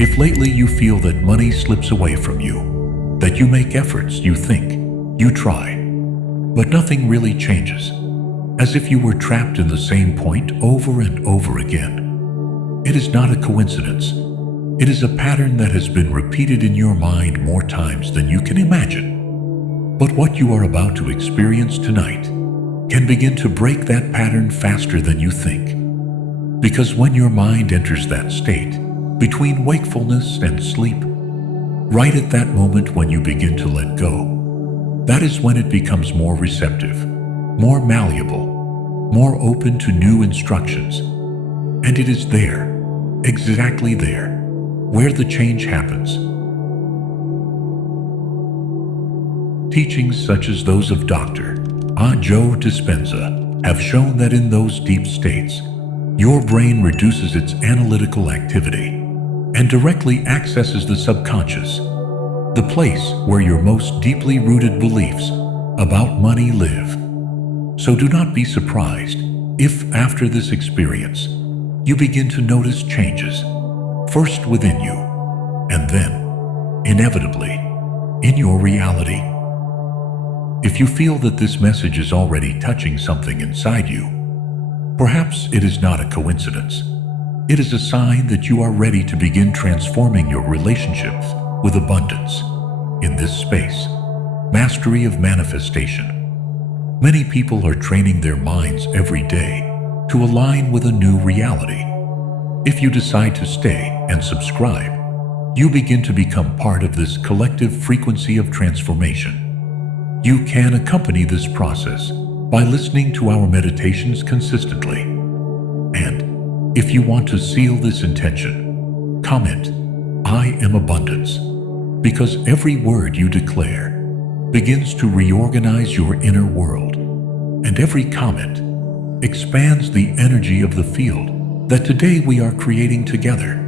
If lately you feel that money slips away from you, that you make efforts, you think, you try, but nothing really changes, as if you were trapped in the same point over and over again, it is not a coincidence. It is a pattern that has been repeated in your mind more times than you can imagine. But what you are about to experience tonight can begin to break that pattern faster than you think. Because when your mind enters that state, between wakefulness and sleep, right at that moment when you begin to let go, that is when it becomes more receptive, more malleable, more open to new instructions. And it is there, exactly there, where the change happens. Teachings such as those of Dr. Joe Dispenza have shown that in those deep states, your brain reduces its analytical activity and directly accesses the subconscious, the place where your most deeply rooted beliefs about money live. So do not be surprised if, after this experience, you begin to notice changes, first within you, and then, inevitably, in your reality. If you feel that this message is already touching something inside you, perhaps it is not a coincidence. It is a sign that you are ready to begin transforming your relationships with abundance. In this space, mastery of manifestation. Many people are training their minds every day to align with a new reality. If you decide to stay and subscribe, you begin to become part of this collective frequency of transformation. You can accompany this process by listening to our meditations consistently. And if you want to seal this intention, comment, "I am abundance," because every word you declare begins to reorganize your inner world, and every comment expands the energy of the field that today we are creating together.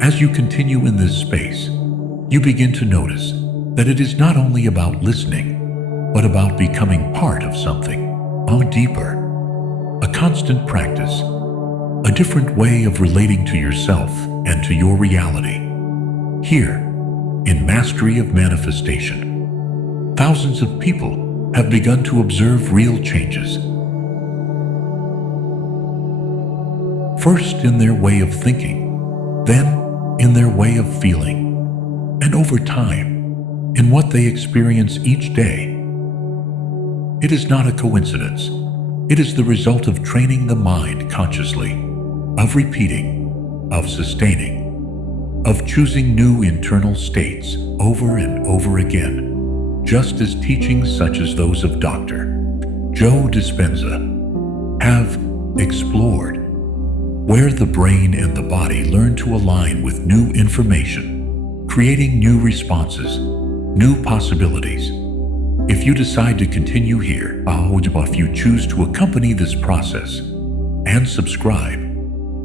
As you continue in this space, you begin to notice that it is not only about listening, but about becoming part of something deeper, a constant practice, a different way of relating to yourself and to your reality. Here, in Mastery of Manifestation, thousands of people have begun to observe real changes. First in their way of thinking, then in their way of feeling, and over time, in what they experience each day. It is not a coincidence. It is the result of training the mind consciously, of repeating, of sustaining, of choosing new internal states over and over again, just as teachings such as those of Dr. Joe Dispenza have explored, where the brain and the body learn to align with new information, creating new responses, new possibilities. If you decide to continue here, if you choose to accompany this process and subscribe,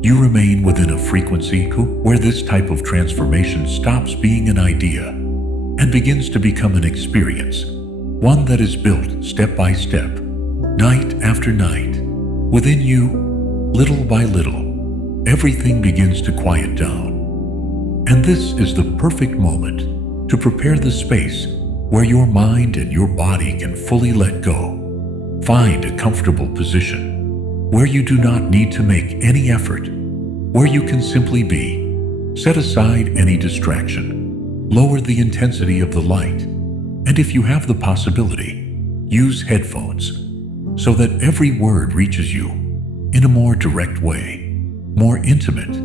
you remain within a frequency where this type of transformation stops being an idea and begins to become an experience, one that is built step by step, night after night. Within you, little by little, everything begins to quiet down. And this is the perfect moment to prepare the space where your mind and your body can fully let go. Find a comfortable position where you do not need to make any effort, where you can simply be. Set aside any distraction, lower the intensity of the light, and if you have the possibility, use headphones so that every word reaches you in a more direct way, more intimate.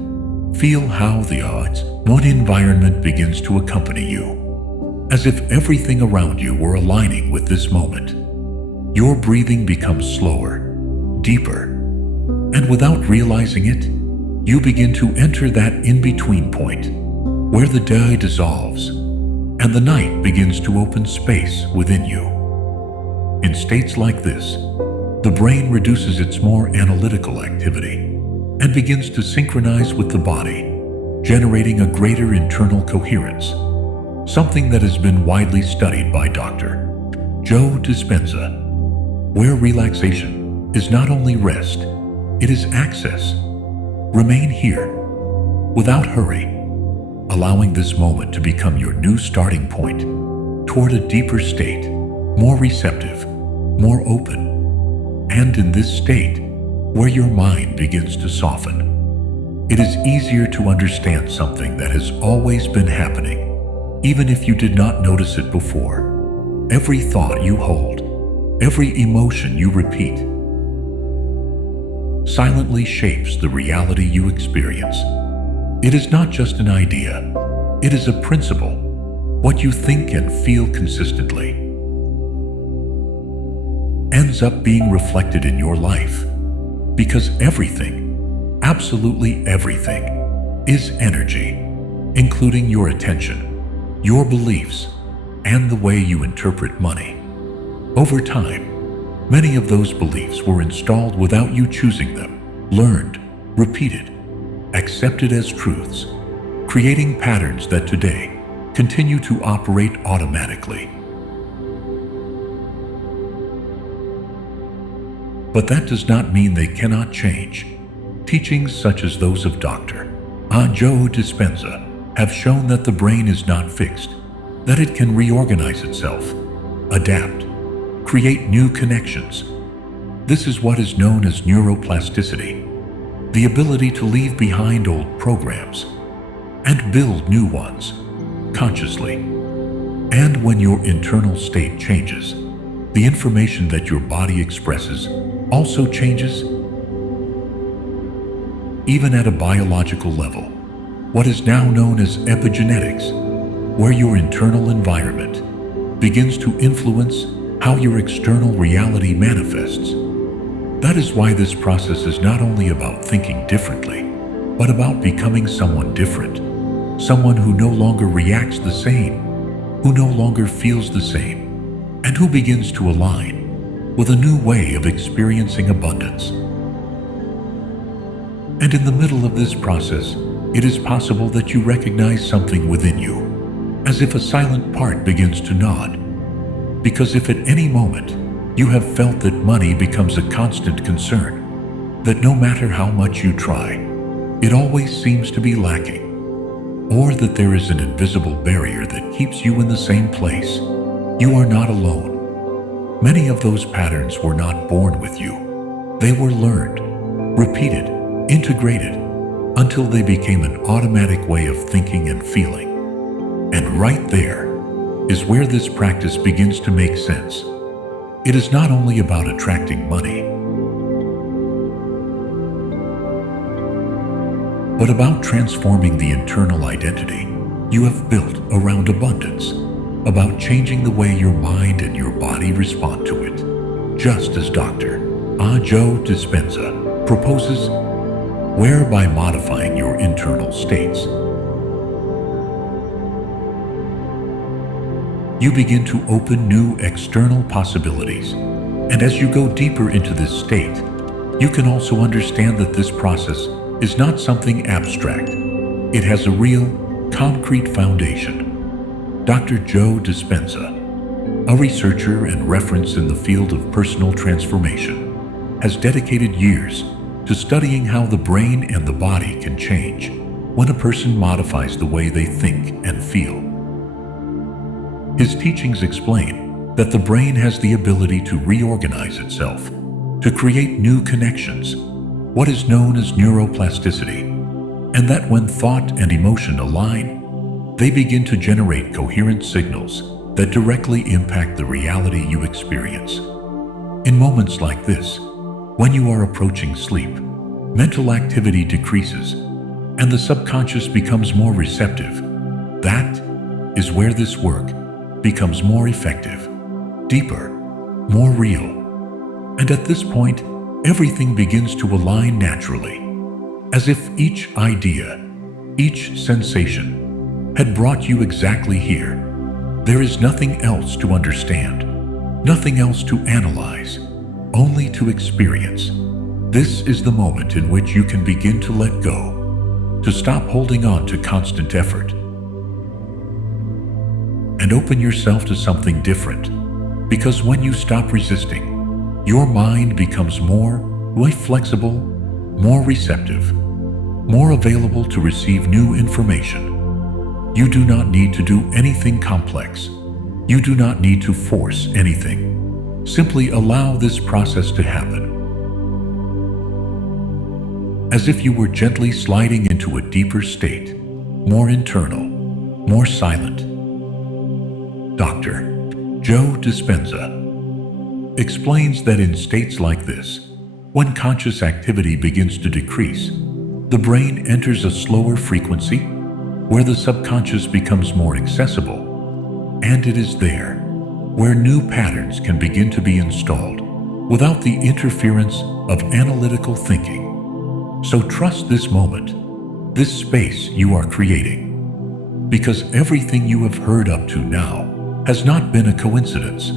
Feel how the one environment begins to accompany you, as if everything around you were aligning with this moment. Your breathing becomes slower, deeper, and without realizing it, you begin to enter that in-between point where the day dissolves and the night begins to open space within you. In states like this, the brain reduces its more analytical activity and begins to synchronize with the body, generating a greater internal coherence, something that has been widely studied by Dr. Joe Dispenza, where relaxation is not only rest, it is access. Remain here, without hurry, allowing this moment to become your new starting point toward a deeper state, more receptive, more open, and in this state where your mind begins to soften. It is easier to understand something that has always been happening, even if you did not notice it before. Every thought you hold, every emotion you repeat, silently shapes the reality you experience. It is not just an idea, it is a principle. What you think and feel consistently ends up being reflected in your life, because everything, absolutely everything, is energy, including your attention, your beliefs, and the way you interpret money. Over time, many of those beliefs were installed without you choosing them, learned, repeated, accepted as truths, creating patterns that today continue to operate automatically. But that does not mean they cannot change. Teachings such as those of Dr. Joe Dispenza have shown that the brain is not fixed, that it can reorganize itself, adapt, create new connections. This is what is known as neuroplasticity, the ability to leave behind old programs and build new ones consciously. And when your internal state changes, the information that your body expresses also changes. Even at a biological level, what is now known as epigenetics, where your internal environment begins to influence how your external reality manifests. That is why this process is not only about thinking differently, but about becoming someone different, someone who no longer reacts the same, who no longer feels the same, and who begins to align with a new way of experiencing abundance. And in the middle of this process, it is possible that you recognize something within you, as if a silent part begins to nod. Because if at any moment you have felt that money becomes a constant concern, that no matter how much you try, it always seems to be lacking, or that there is an invisible barrier that keeps you in the same place, you are not alone. Many of those patterns were not born with you. They were learned, repeated, integrated, until they became an automatic way of thinking and feeling. And right there is where this practice begins to make sense. It is not only about attracting money, but about transforming the internal identity you have built around abundance, about changing the way your mind and your body respond to it, just as Dr. Joe Dispenza proposes, whereby modifying your internal states, you begin to open new external possibilities. And as you go deeper into this state, you can also understand that this process is not something abstract. It has a real, concrete foundation. Dr. Joe Dispenza, a researcher and reference in the field of personal transformation, has dedicated years to studying how the brain and the body can change when a person modifies the way they think and feel. His teachings explain that the brain has the ability to reorganize itself, to create new connections, what is known as neuroplasticity, and that when thought and emotion align, they begin to generate coherent signals that directly impact the reality you experience. In moments like this, when you are approaching sleep, mental activity decreases and the subconscious becomes more receptive. That is where this work becomes more effective, deeper, more real. And at this point, everything begins to align naturally, as if each idea, each sensation, had brought you exactly here. There is nothing else to understand, nothing else to analyze, only to experience. This is the moment in which you can begin to let go, to stop holding on to constant effort, and open yourself to something different. Because when you stop resisting, your mind becomes more flexible, more receptive, more available to receive new information. You do not need to do anything complex. You do not need to force anything. Simply allow this process to happen. As if you were gently sliding into a deeper state, more internal, more silent. Dr. Joe Dispenza explains that in states like this, when conscious activity begins to decrease, the brain enters a slower frequency where the subconscious becomes more accessible, and it is there where new patterns can begin to be installed without the interference of analytical thinking. So trust this moment, this space you are creating, because everything you have heard up to now has not been a coincidence.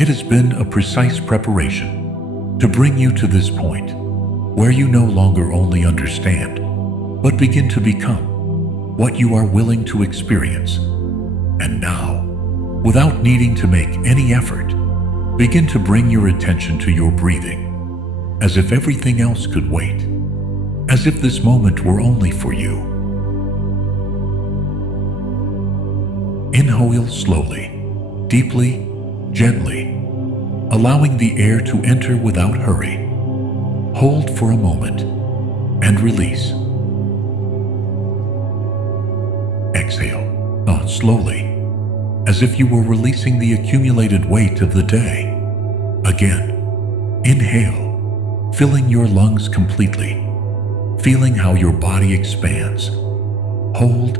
It has been a precise preparation to bring you to this point where you no longer only understand, but begin to become what you are willing to experience. And now, without needing to make any effort, begin to bring your attention to your breathing, as if everything else could wait, as if this moment were only for you. Inhale slowly, deeply, gently, allowing the air to enter without hurry. Hold for a moment and release. Exhale, slowly, as if you were releasing the accumulated weight of the day. Again, inhale, filling your lungs completely, feeling how your body expands. Hold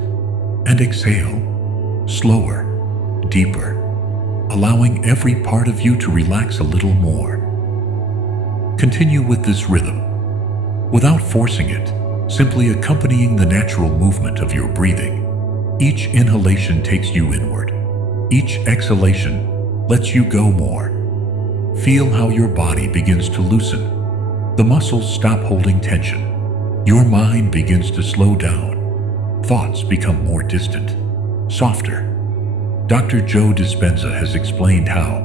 and exhale, slower, deeper, allowing every part of you to relax a little more. Continue with this rhythm, without forcing it, simply accompanying the natural movement of your breathing. Each inhalation takes you inward. Each exhalation lets you go more. Feel how your body begins to loosen. The muscles stop holding tension. Your mind begins to slow down. Thoughts become more distant, softer. Dr. Joe Dispenza has explained how,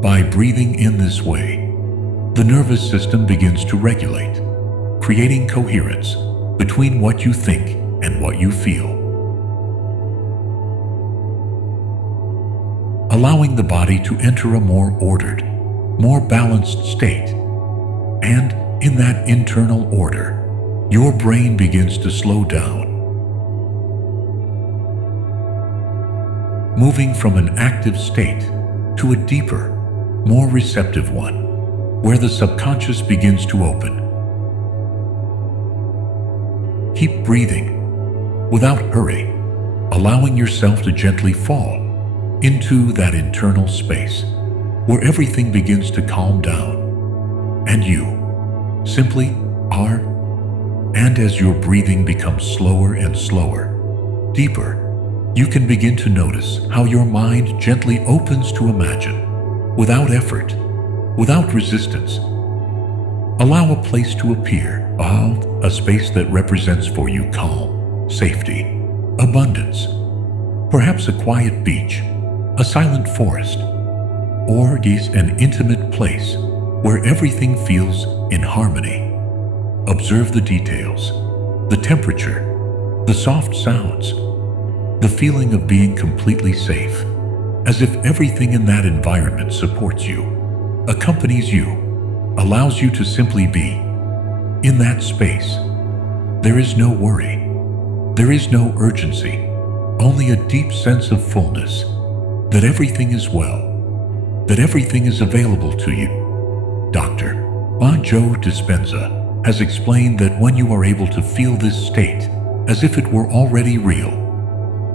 by breathing in this way, the nervous system begins to regulate, creating coherence between what you think and what you feel, allowing the body to enter a more ordered, more balanced state. And in that internal order, your brain begins to slow down, moving from an active state to a deeper, more receptive one, where the subconscious begins to open. Keep breathing without hurry, allowing yourself to gently fall into that internal space where everything begins to calm down, and you simply are. And as your breathing becomes slower and slower, deeper, you can begin to notice how your mind gently opens to imagine, without effort, without resistance. Allow a place to appear, a space that represents for you calm, safety, abundance, perhaps a quiet beach, a silent forest, or is an intimate place where everything feels in harmony. Observe the details, the temperature, the soft sounds, the feeling of being completely safe, as if everything in that environment supports you, accompanies you, allows you to simply be. In that space, there is no worry, there is no urgency, only a deep sense of fullness, that everything is well, that everything is available to you. Dr. Joe Dispenza has explained that when you are able to feel this state as if it were already real,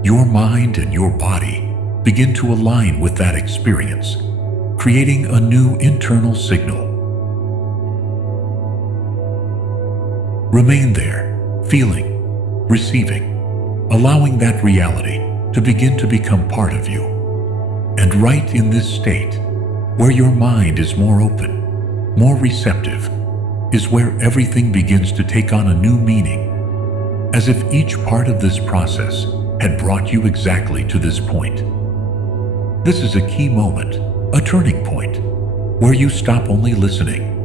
your mind and your body begin to align with that experience, creating a new internal signal. Remain there, feeling, receiving, allowing that reality to begin to become part of you. And right in this state, where your mind is more open, more receptive, is where everything begins to take on a new meaning, as if each part of this process had brought you exactly to this point. This is a key moment, a turning point, where you stop only listening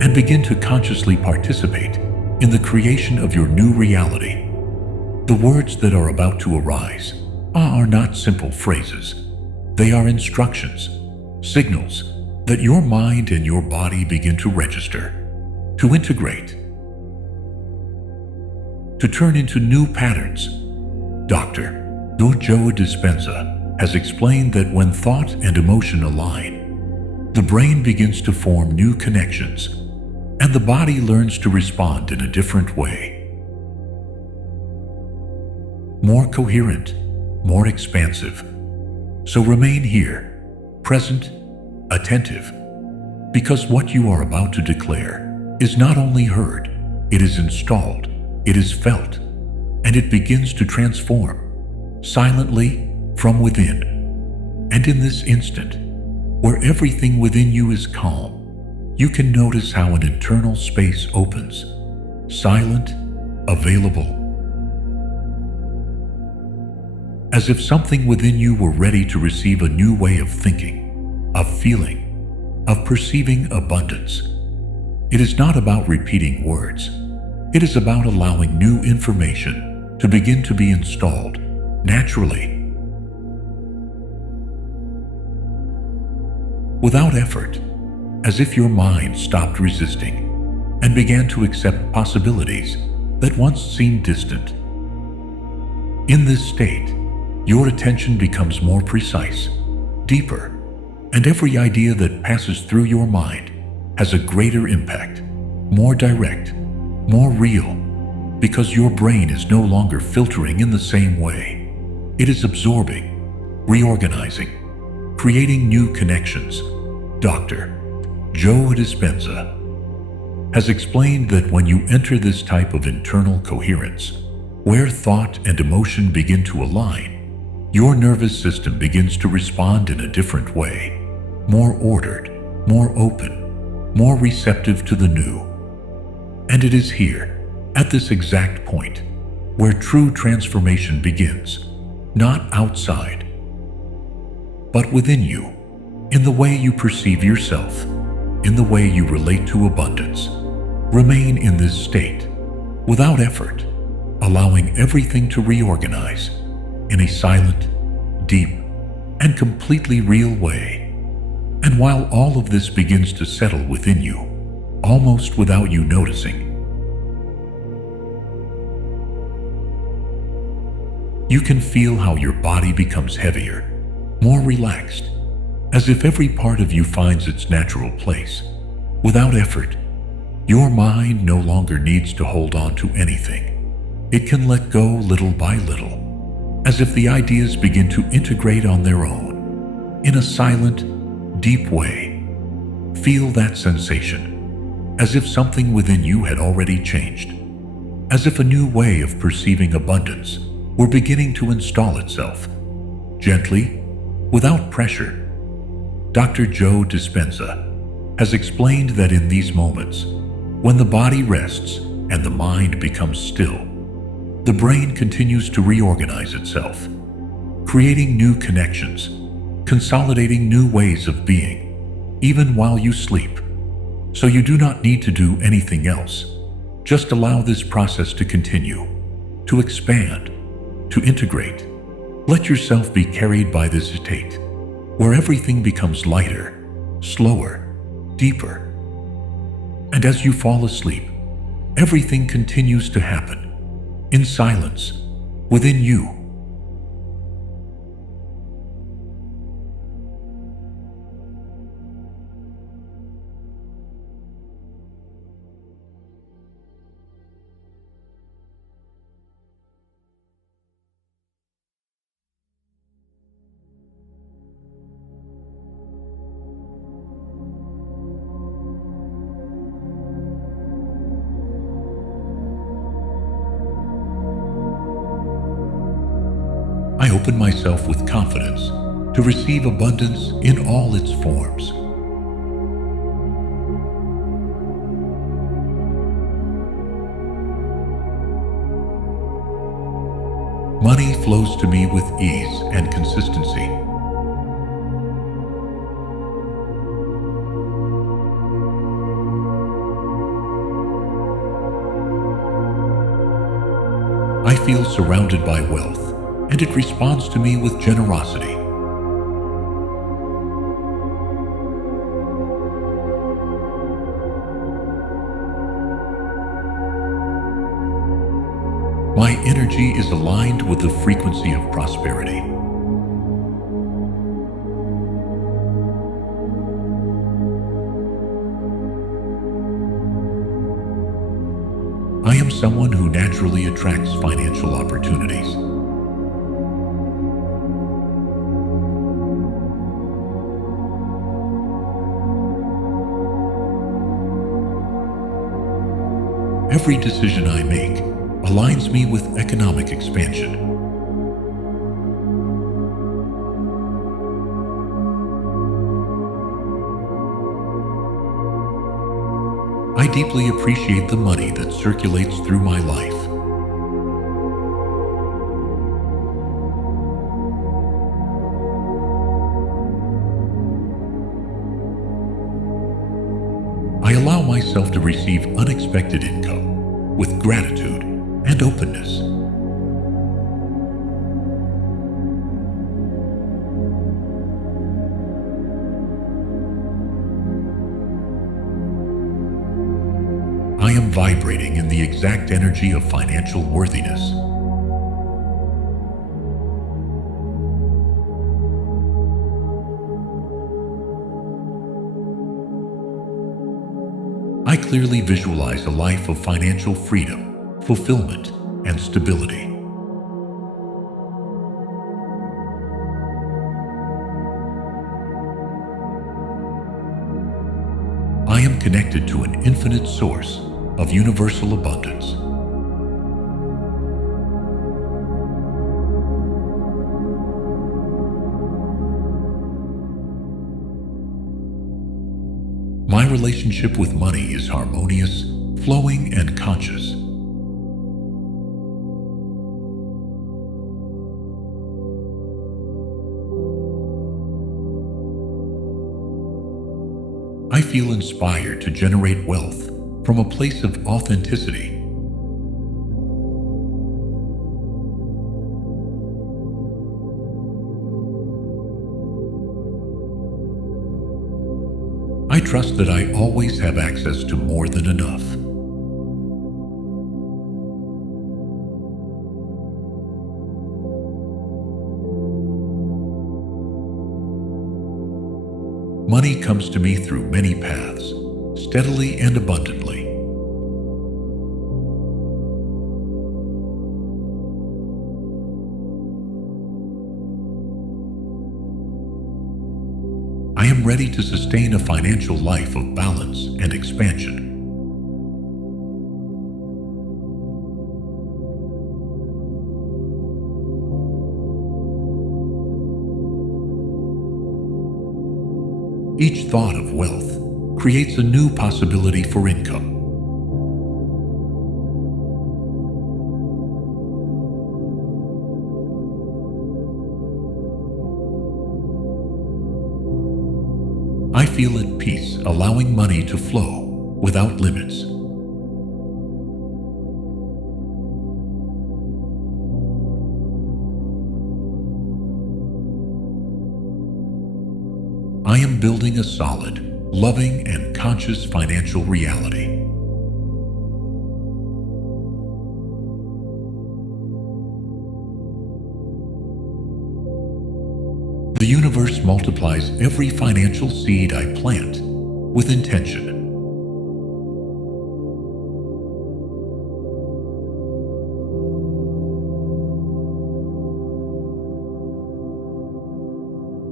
and begin to consciously participate in the creation of your new reality. The words that are about to arise are not simple phrases. They are instructions, signals that your mind and your body begin to register, to integrate, to turn into new patterns. Dr. Joe Dispenza has explained that when thought and emotion align, the brain begins to form new connections, and the body learns to respond in a different way. More coherent, more expansive. So remain here, present, attentive, because what you are about to declare is not only heard, it is installed, it is felt, and it begins to transform, silently from within. And in this instant, where everything within you is calm, you can notice how an internal space opens, silent, available, as if something within you were ready to receive a new way of thinking, of feeling, of perceiving abundance. It is not about repeating words. It is about allowing new information to begin to be installed naturally, without effort, as if your mind stopped resisting and began to accept possibilities that once seemed distant. In this state, your attention becomes more precise, deeper, and every idea that passes through your mind has a greater impact, more direct, more real, because your brain is no longer filtering in the same way. It is absorbing, reorganizing, creating new connections. Dr. Joe Dispenza has explained that when you enter this type of internal coherence, where thought and emotion begin to align, your nervous system begins to respond in a different way, more ordered, more open, more receptive to the new. And it is here, at this exact point, where true transformation begins, not outside, but within you, in the way you perceive yourself, in the way you relate to abundance. Remain in this state, without effort, allowing everything to reorganize in a silent, deep, and completely real way. And while all of this begins to settle within you, almost without you noticing, you can feel how your body becomes heavier, more relaxed, as if every part of you finds its natural place. Without effort, your mind no longer needs to hold on to anything. It can let go little by little, as if the ideas begin to integrate on their own, in a silent, deep way. Feel that sensation, as if something within you had already changed, as if a new way of perceiving abundance were beginning to install itself, gently, without pressure. Dr. Joe Dispenza has explained that in these moments, when the body rests and the mind becomes still, the brain continues to reorganize itself, creating new connections, consolidating new ways of being, even while you sleep. So you do not need to do anything else. Just allow this process to continue, to expand, to integrate. Let yourself be carried by this state, where everything becomes lighter, slower, deeper. And as you fall asleep, everything continues to happen, in silence, within you. I open myself with confidence to receive abundance in all its forms. Money flows to me with ease and consistency. I feel surrounded by wealth, and it responds to me with generosity. My energy is aligned with the frequency of prosperity. I am someone who naturally attracts financial opportunities. Every decision I make aligns me with economic expansion. I deeply appreciate the money that circulates through my life. I allow myself to receive unexpected income with gratitude and openness. I am vibrating in the exact energy of financial worthiness. I clearly visualize a life of financial freedom, fulfillment, and stability. I am connected to an infinite source of universal abundance. My relationship with money is harmonious, flowing, and conscious. I feel inspired to generate wealth from a place of authenticity. I trust that I always have access to more than enough. Money comes to me through many paths, steadily and abundantly. I am ready to sustain a financial life of balance and expansion. Each thought of wealth creates a new possibility for income. I feel at peace, allowing money to flow without limits. I am building a solid, loving, and conscious financial reality. The universe multiplies every financial seed I plant with intention.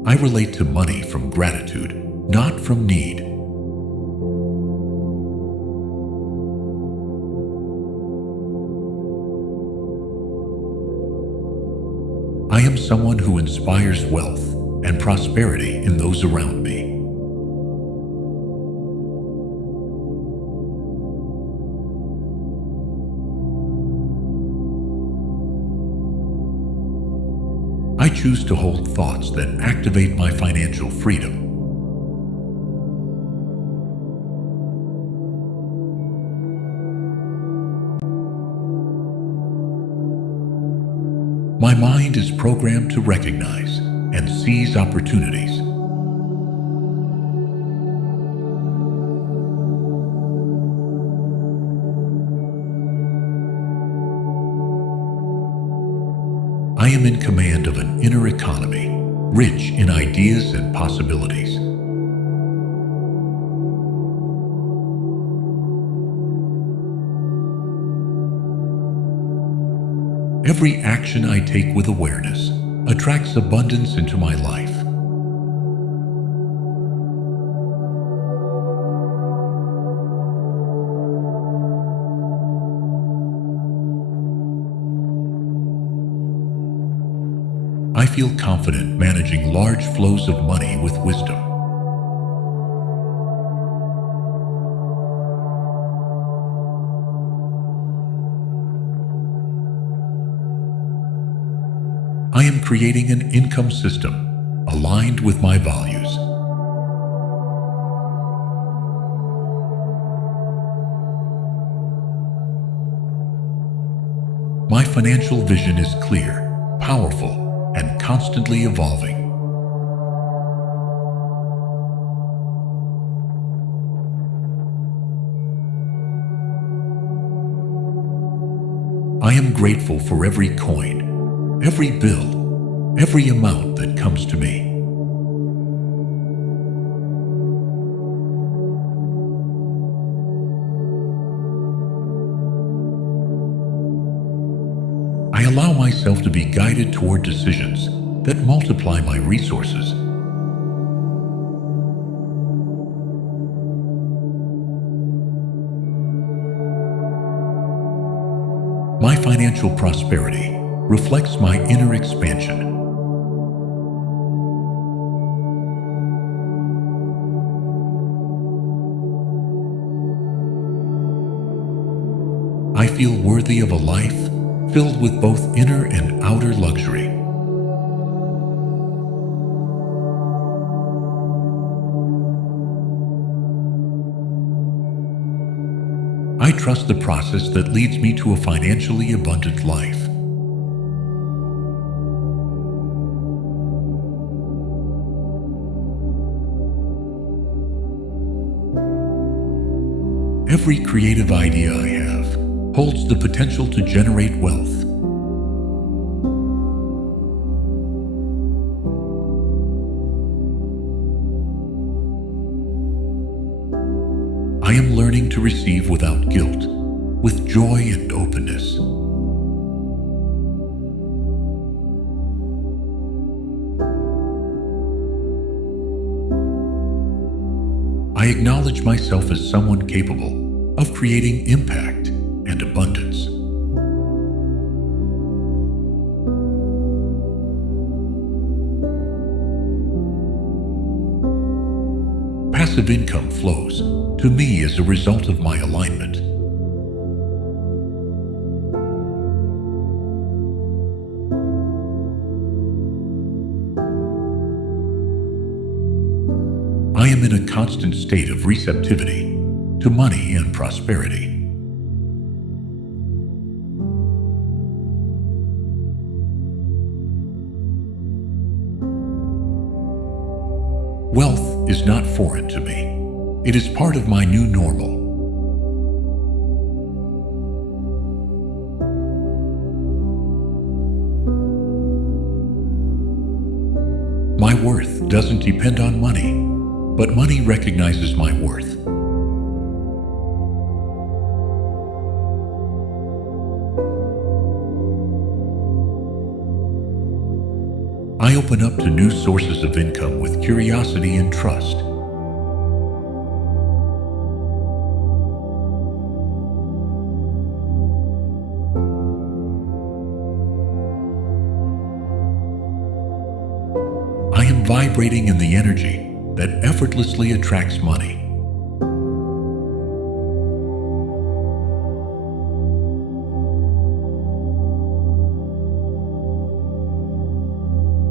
I relate to money from gratitude, not from need. I am someone who inspires wealth and prosperity in those around me. I choose to hold thoughts that activate my financial freedom. My mind is programmed to recognize and seize opportunities. I am in command of an inner economy, rich in ideas and possibilities. Every action I take with awareness attracts abundance into my life. I feel confident managing large flows of money with wisdom. I am creating an income system aligned with my values. My financial vision is clear, powerful, and constantly evolving. I am grateful for every coin, every bill, every amount that comes to me. I allow myself to be guided toward decisions that multiply my resources. My financial prosperity reflects my inner expansion. I feel worthy of a life filled with both inner and outer luxury. I trust the process that leads me to a financially abundant life. Every creative idea I have holds the potential to generate wealth. I am learning to receive without guilt, with joy and openness. I acknowledge myself as someone capable of creating impact and abundance. Passive income flows to me as a result of my alignment. I am in a constant state of receptivity to money and prosperity. Wealth is not foreign to me. It is part of my new normal. My worth doesn't depend on money, but money recognizes my worth. I open up to new sources of income with curiosity and trust. I am vibrating in the energy that effortlessly attracts money.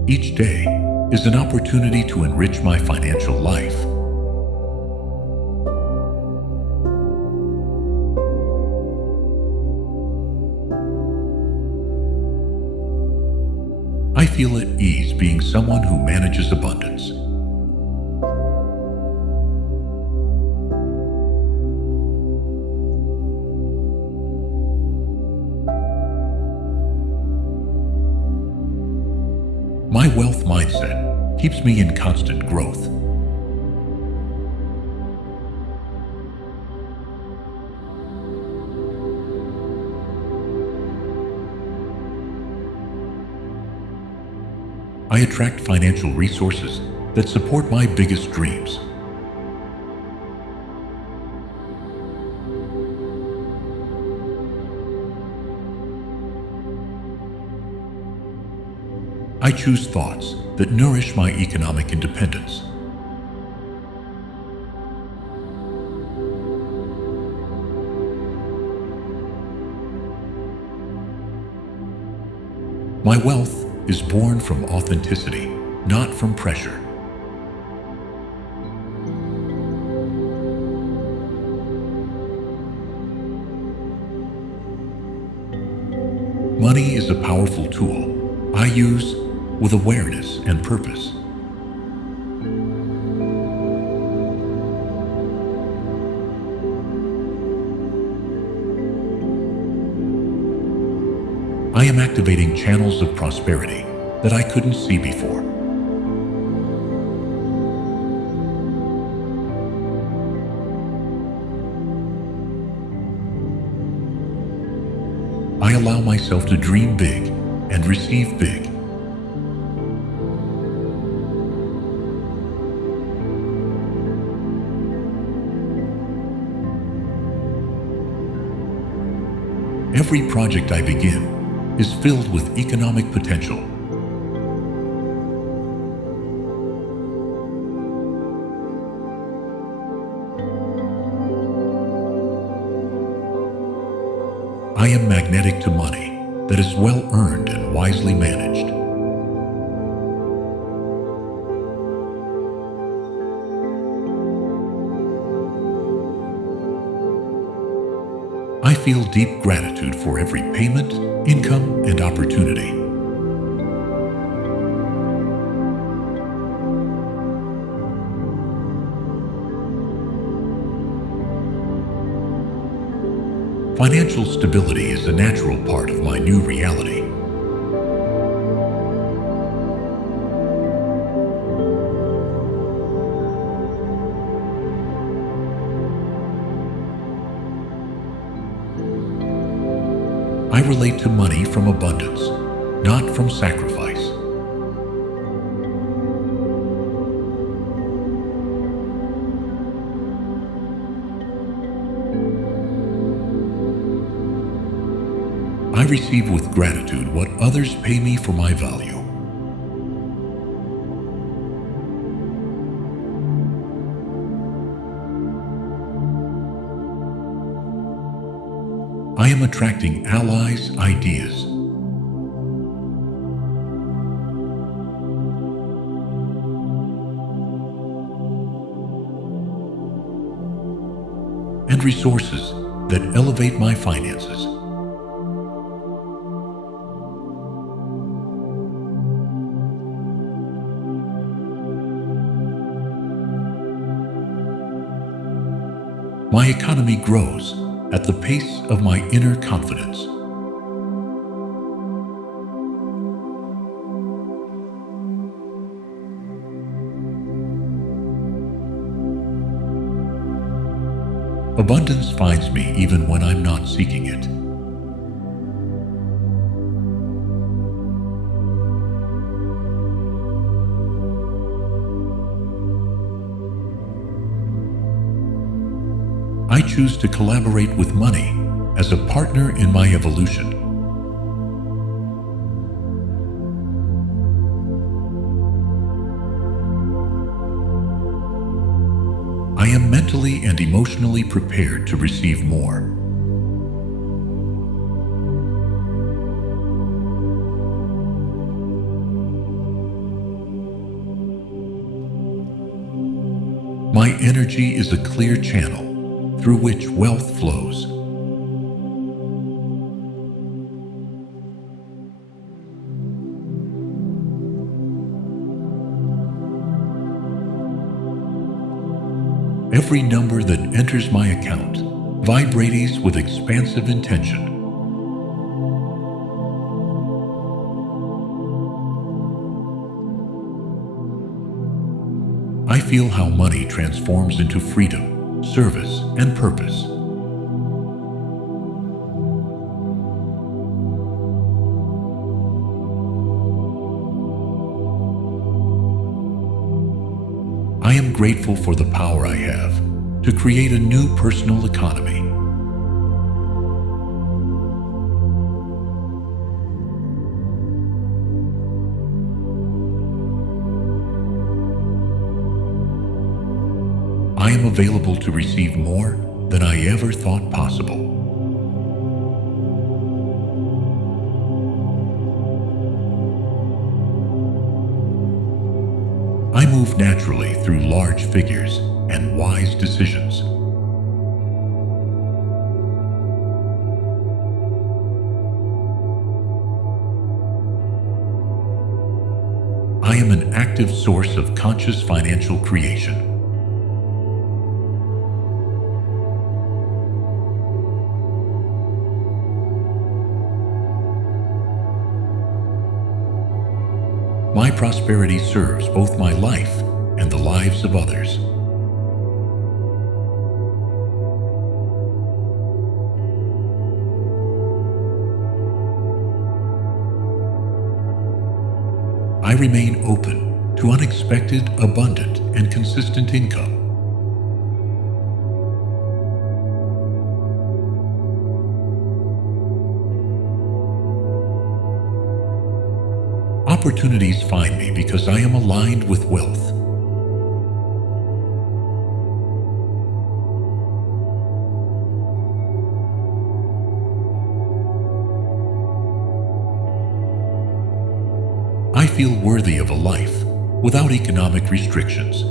Each day is an opportunity to enrich my financial life. feel at ease being someone who manages abundance. My wealth mindset keeps me in constant growth. I attract financial resources that support my biggest dreams. I choose thoughts that nourish my economic independence. My wealth is born from authenticity, not from pressure. Money is a powerful tool I use with awareness and purpose. I am activating channels of prosperity that I couldn't see before. I allow myself to dream big and receive big. Every project I begin is filled with economic potential. I am magnetic to money that is well earned and wisely managed. I feel deep gratitude for every payment, income, and opportunity. Financial stability is a natural part of my new reality. I relate to money from abundance, not from sacrifice. I receive with gratitude what others pay me for my value. I am attracting allies, ideas. And resources that elevate my finances. My economy grows at the pace of my inner confidence. Abundance finds me even when I'm not seeking it. I choose to collaborate with money as a partner in my evolution. I am mentally and emotionally prepared to receive more. My energy is a clear channel through which wealth flows. Every number that enters my account vibrates with expansive intention. I feel how money transforms into freedom, service, and purpose. I am grateful for the power I have to create a new personal economy. I am available to receive more than I ever thought possible. I move naturally through large figures and wise decisions. I am an active source of conscious financial creation. My prosperity serves both my life and the lives of others. I remain open to unexpected, abundant, and consistent income. Opportunities find me because I am aligned with wealth. I feel worthy of a life without economic restrictions.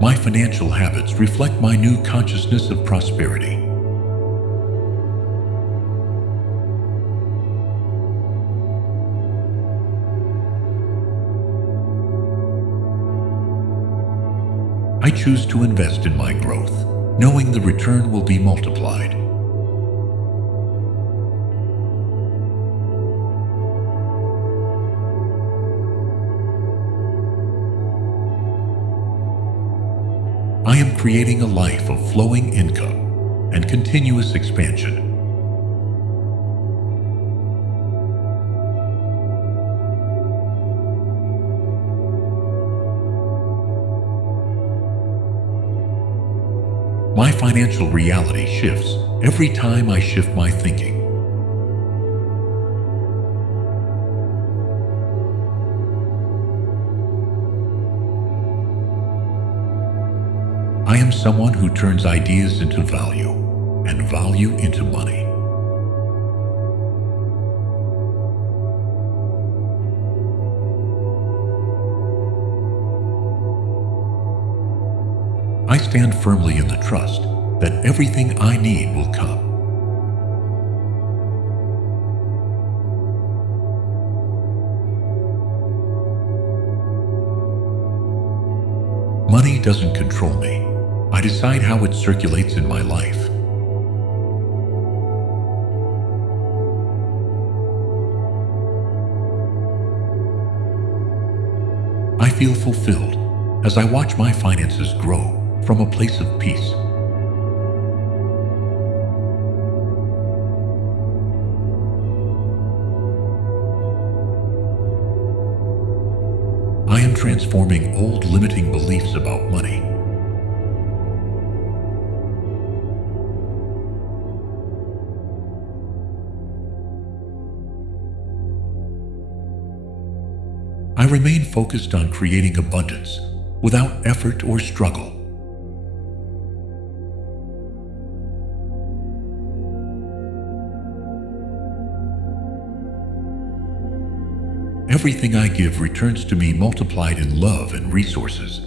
My financial habits reflect my new consciousness of prosperity. I choose to invest in my growth, knowing the return will be multiplied. I am creating a life of flowing income and continuous expansion. My financial reality shifts every time I shift my thinking. I am someone who turns ideas into value and value into money. I stand firmly in the trust that everything I need will come. Money doesn't control me. I decide how it circulates in my life. I feel fulfilled as I watch my finances grow from a place of peace. I am transforming old limiting beliefs about money. I remain focused on creating abundance without effort or struggle. Everything I give returns to me multiplied in love and resources.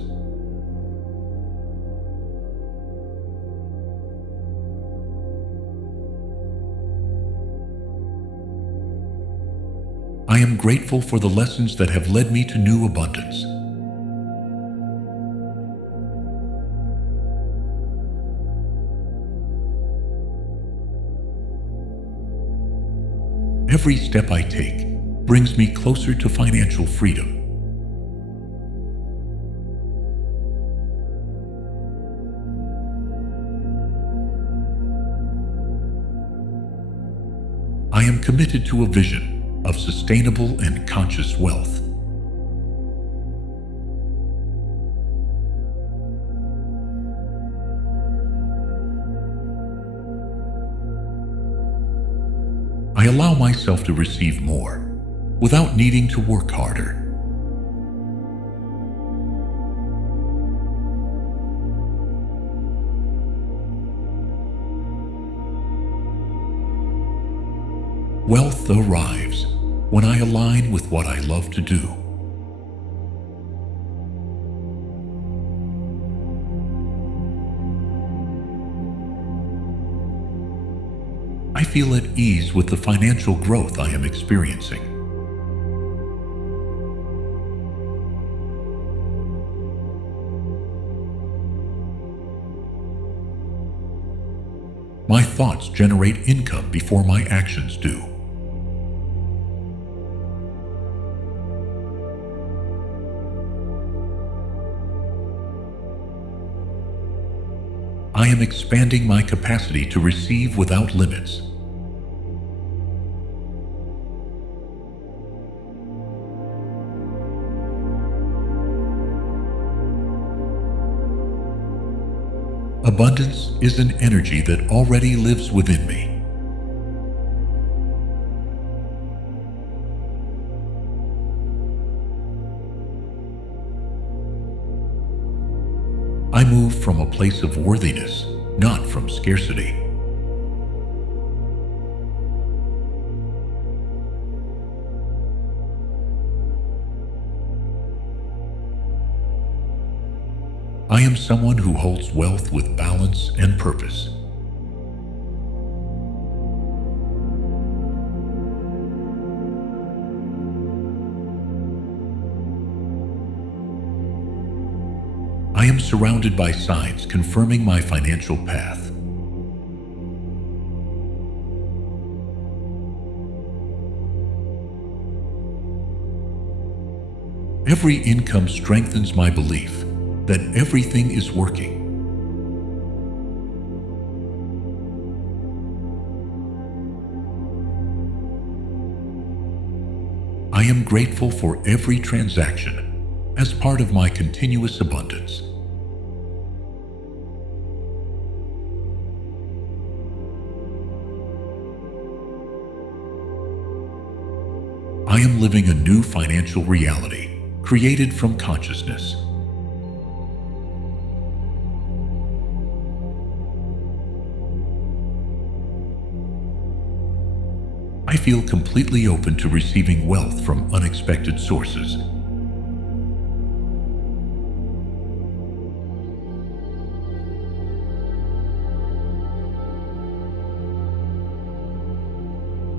I am grateful for the lessons that have led me to new abundance. Every step I take brings me closer to financial freedom. I am committed to a vision of sustainable and conscious wealth. I allow myself to receive more without needing to work harder. Wealth arrives when I align with what I love to do. I feel at ease with the financial growth I am experiencing. My thoughts generate income before my actions do. I am expanding my capacity to receive without limits. Abundance is an energy that already lives within me. I move from a place of worthiness, not from scarcity. I am someone who holds wealth with balance and purpose. I am surrounded by signs confirming my financial path. Every income strengthens my belief that everything is working. I am grateful for every transaction as part of my continuous abundance. I am living a new financial reality created from consciousness. I feel completely open to receiving wealth from unexpected sources.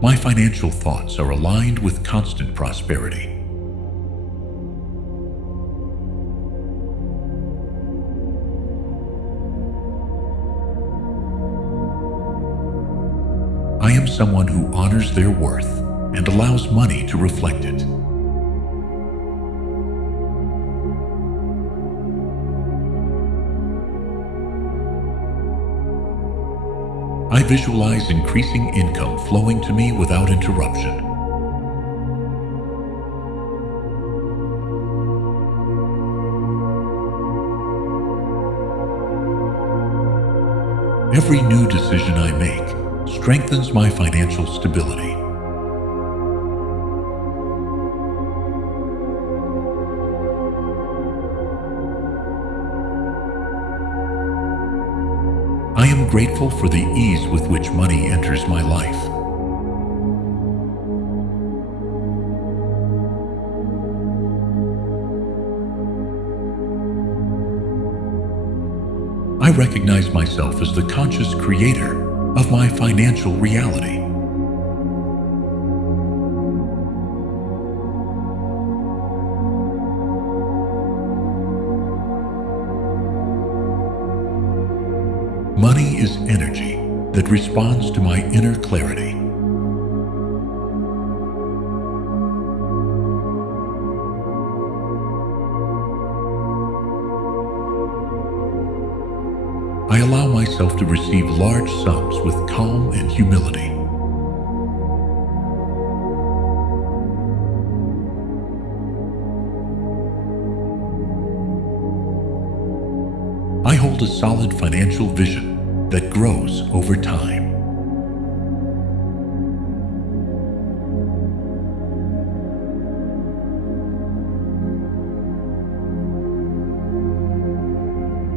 My financial thoughts are aligned with constant prosperity. I am someone who honors their worth and allows money to reflect it. I visualize increasing income flowing to me without interruption. Every new decision I make strengthens my financial stability. I am grateful for the ease with which money enters my life. I recognize myself as the conscious creator of my financial reality. Money is energy that responds to my inner clarity. I allow myself to receive large sums with calm and humility. I hold a solid financial vision that grows over time.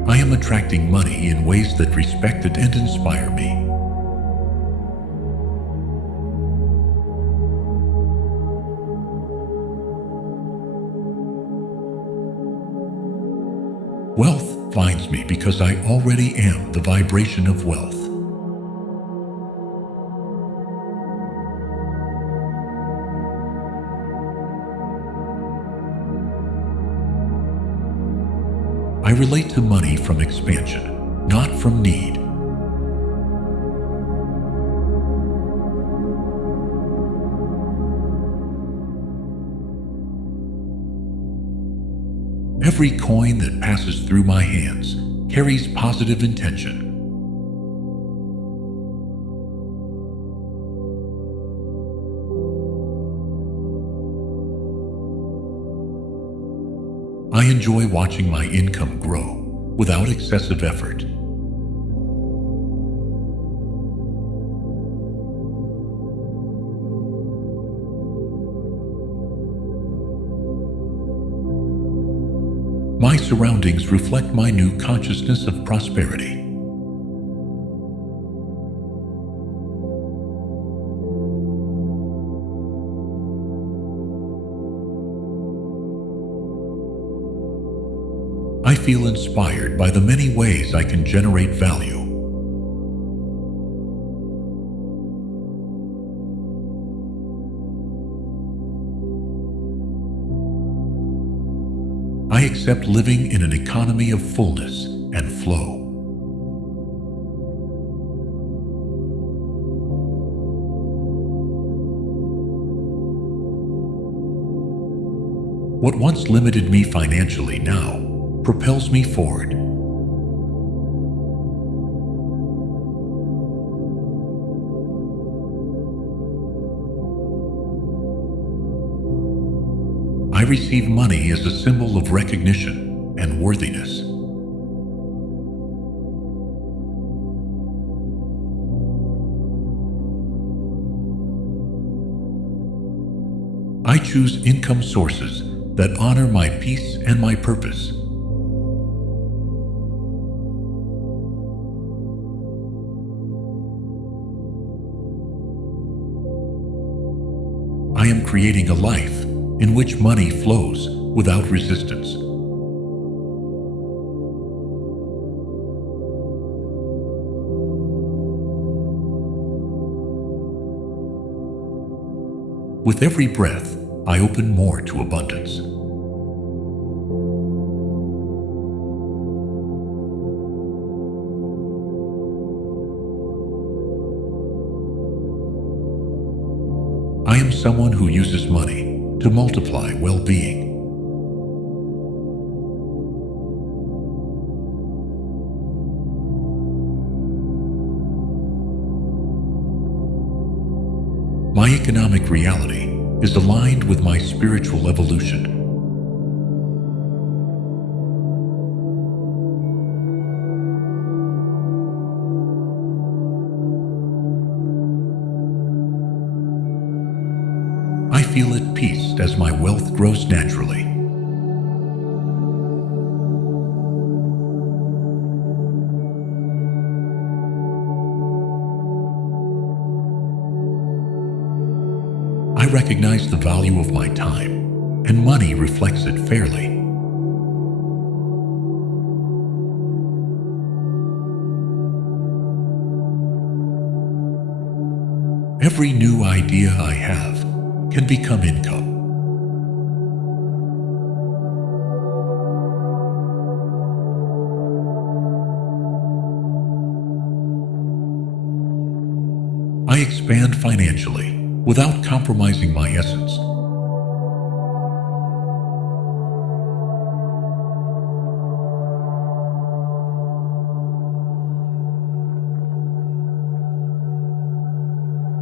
I am attracting money in ways that respect it and inspire me. Wealth finds me because I already am the vibration of wealth. I relate to money from expansion, not from need. Every coin that passes through my hands carries positive intention. I enjoy watching my income grow without excessive effort. My surroundings reflect my new consciousness of prosperity. I feel inspired by the many ways I can generate value. I accept living in an economy of fullness and flow. What once limited me financially now propels me forward. I receive money as a symbol of recognition and worthiness. I choose income sources that honor my peace and my purpose. I am creating a life in which money flows without resistance. With every breath, I open more to abundance. I am someone who uses money to multiply well-being. My economic reality is aligned with my spiritual evolution. I feel at peace as my wealth grows naturally. I recognize the value of my time, and money reflects it fairly. Every new idea I have can become income. I expand financially without compromising my essence.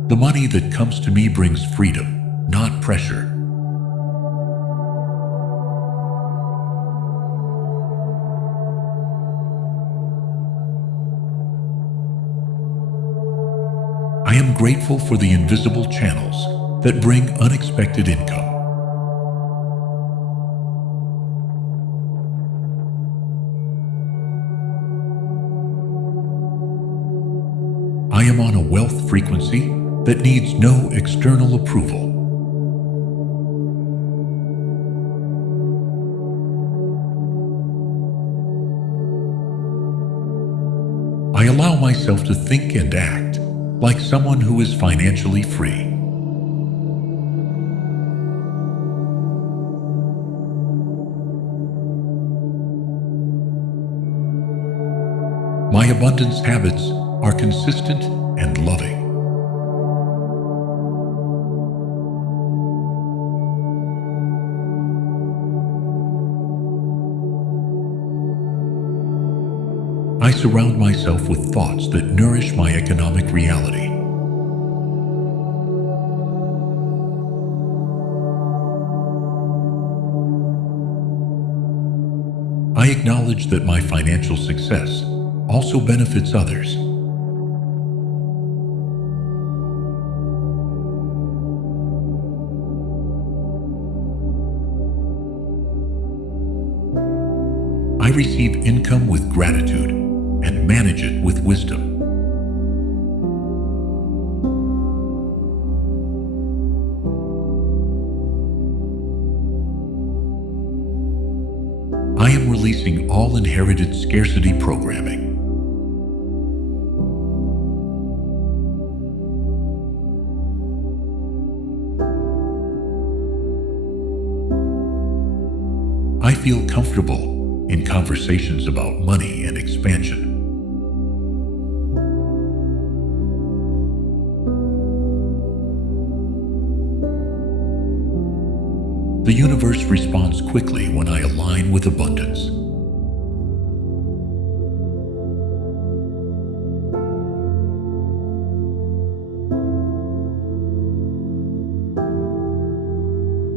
The money that comes to me brings freedom, not pressure. I am grateful for the invisible channels that bring unexpected income. I am on a wealth frequency that needs no external approval. I allow myself to think and act like someone who is financially free. My abundance habits are consistent and loving. I surround myself with thoughts that nourish my economic reality. I acknowledge that my financial success also benefits others. I receive income with gratitude and manage it with wisdom. I am releasing all inherited scarcity programming. I feel comfortable in conversations about money and expansion. The universe responds quickly when I align with abundance.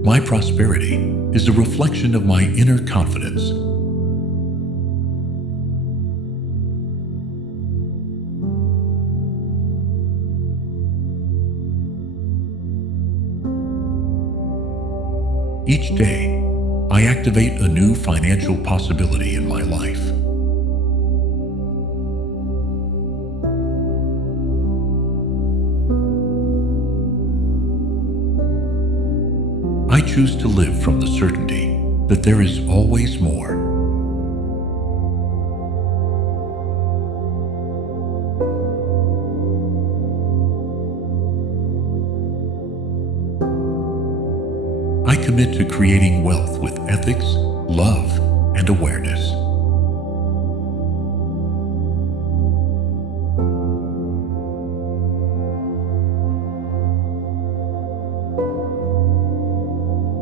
My prosperity is a reflection of my inner confidence. Each day, I activate a new financial possibility in my life. I choose to live from the certainty that there is always more. I commit to creating wealth with ethics, love, and awareness.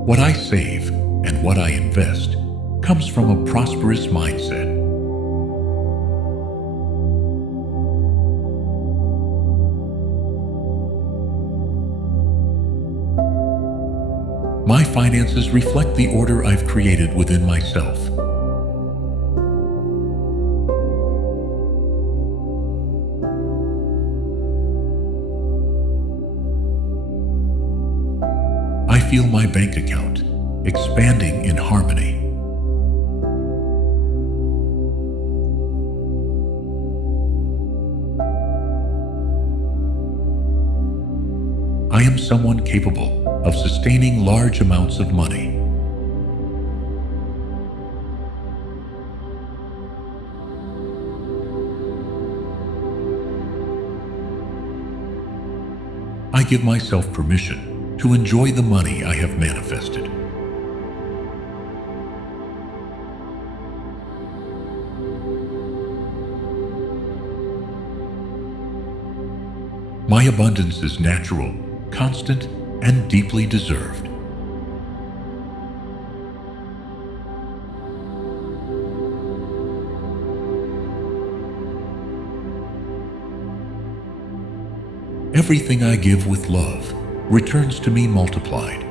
What I save and what I invest comes from a prosperous mindset. My finances reflect the order I've created within myself. I feel my bank account expanding in harmony. I am someone capable of sustaining large amounts of money. I give myself permission to enjoy the money I have manifested. My abundance is natural, constant, and deeply deserved. Everything I give with love returns to me multiplied.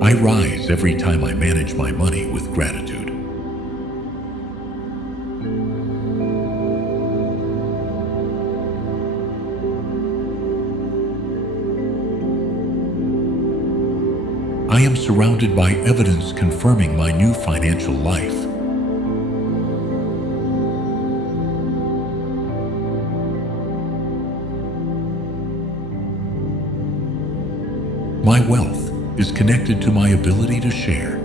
I rise every time I manage my money with gratitude. I am surrounded by evidence confirming my new financial life. My wealth is connected to my ability to share.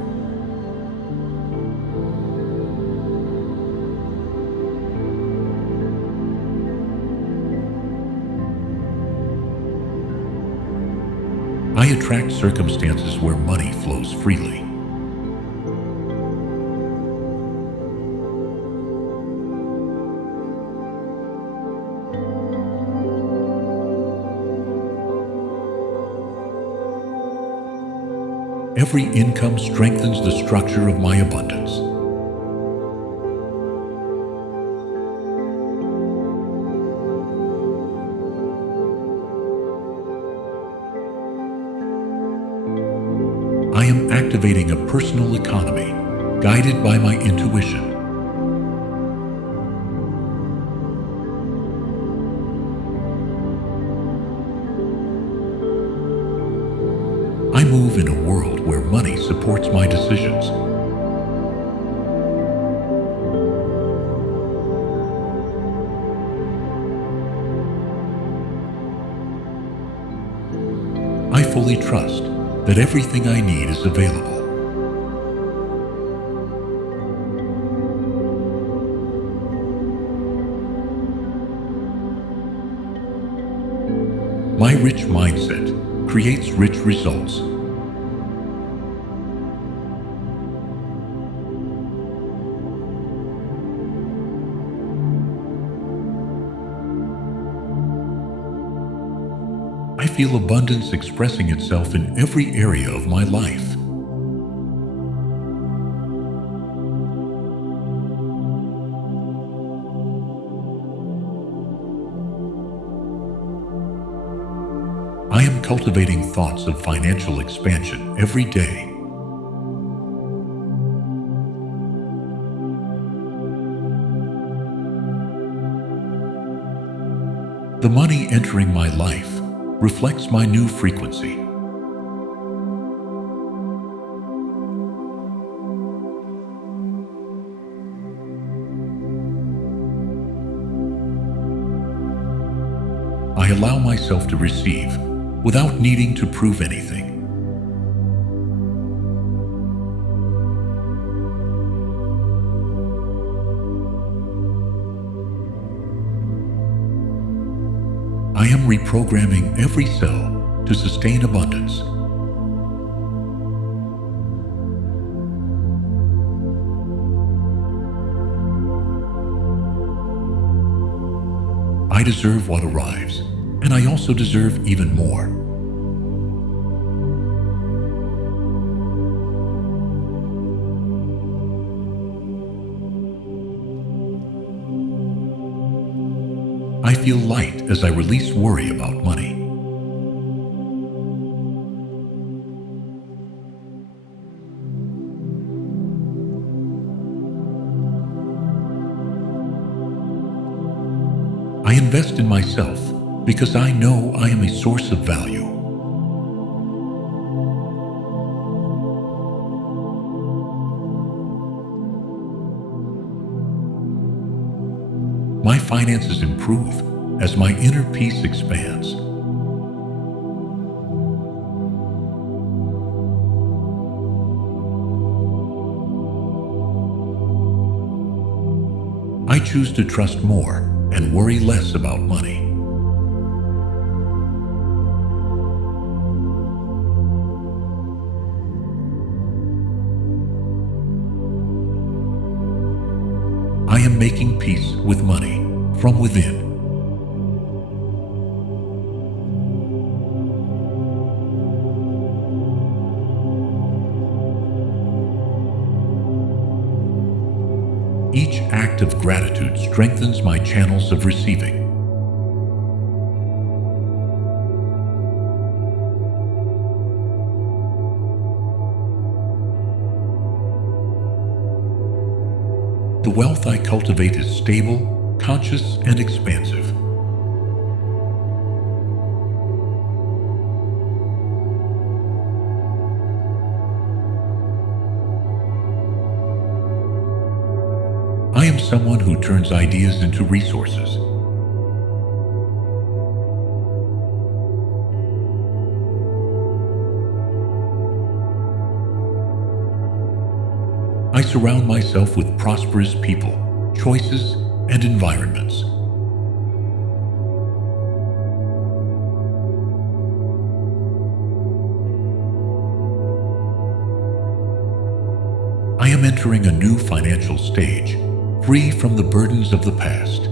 I attract circumstances where money flows freely. Every income strengthens the structure of my abundance. I am activating a personal economy guided by my intuition. I move in a world where money supports my decisions. I fully trust that everything I need is available. My rich mindset creates rich results. I feel abundance expressing itself in every area of my life. I am cultivating thoughts of financial expansion every day. The money entering my life reflects my new frequency. I allow myself to receive without needing to prove anything. I am reprogramming every cell to sustain abundance. I deserve what arrives, and I also deserve even more. I feel light as I release worry about money. I invest in myself because I know I am a source of value. My finances improve as my inner peace expands. I choose to trust more and worry less about money. I am making peace with money from within. Each act of gratitude strengthens my channels of receiving. The wealth I cultivate is stable, conscious, and expansive. I am someone who turns ideas into resources. I surround myself with prosperous people, choices, and environments. I am entering a new financial stage, free from the burdens of the past.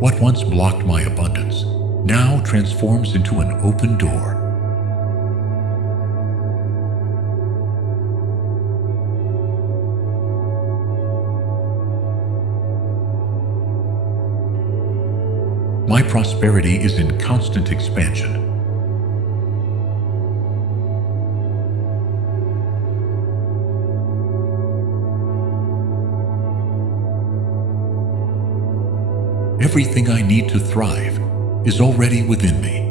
What once blocked my abundance now transforms into an open door. My prosperity is in constant expansion. Everything I need to thrive is already within me.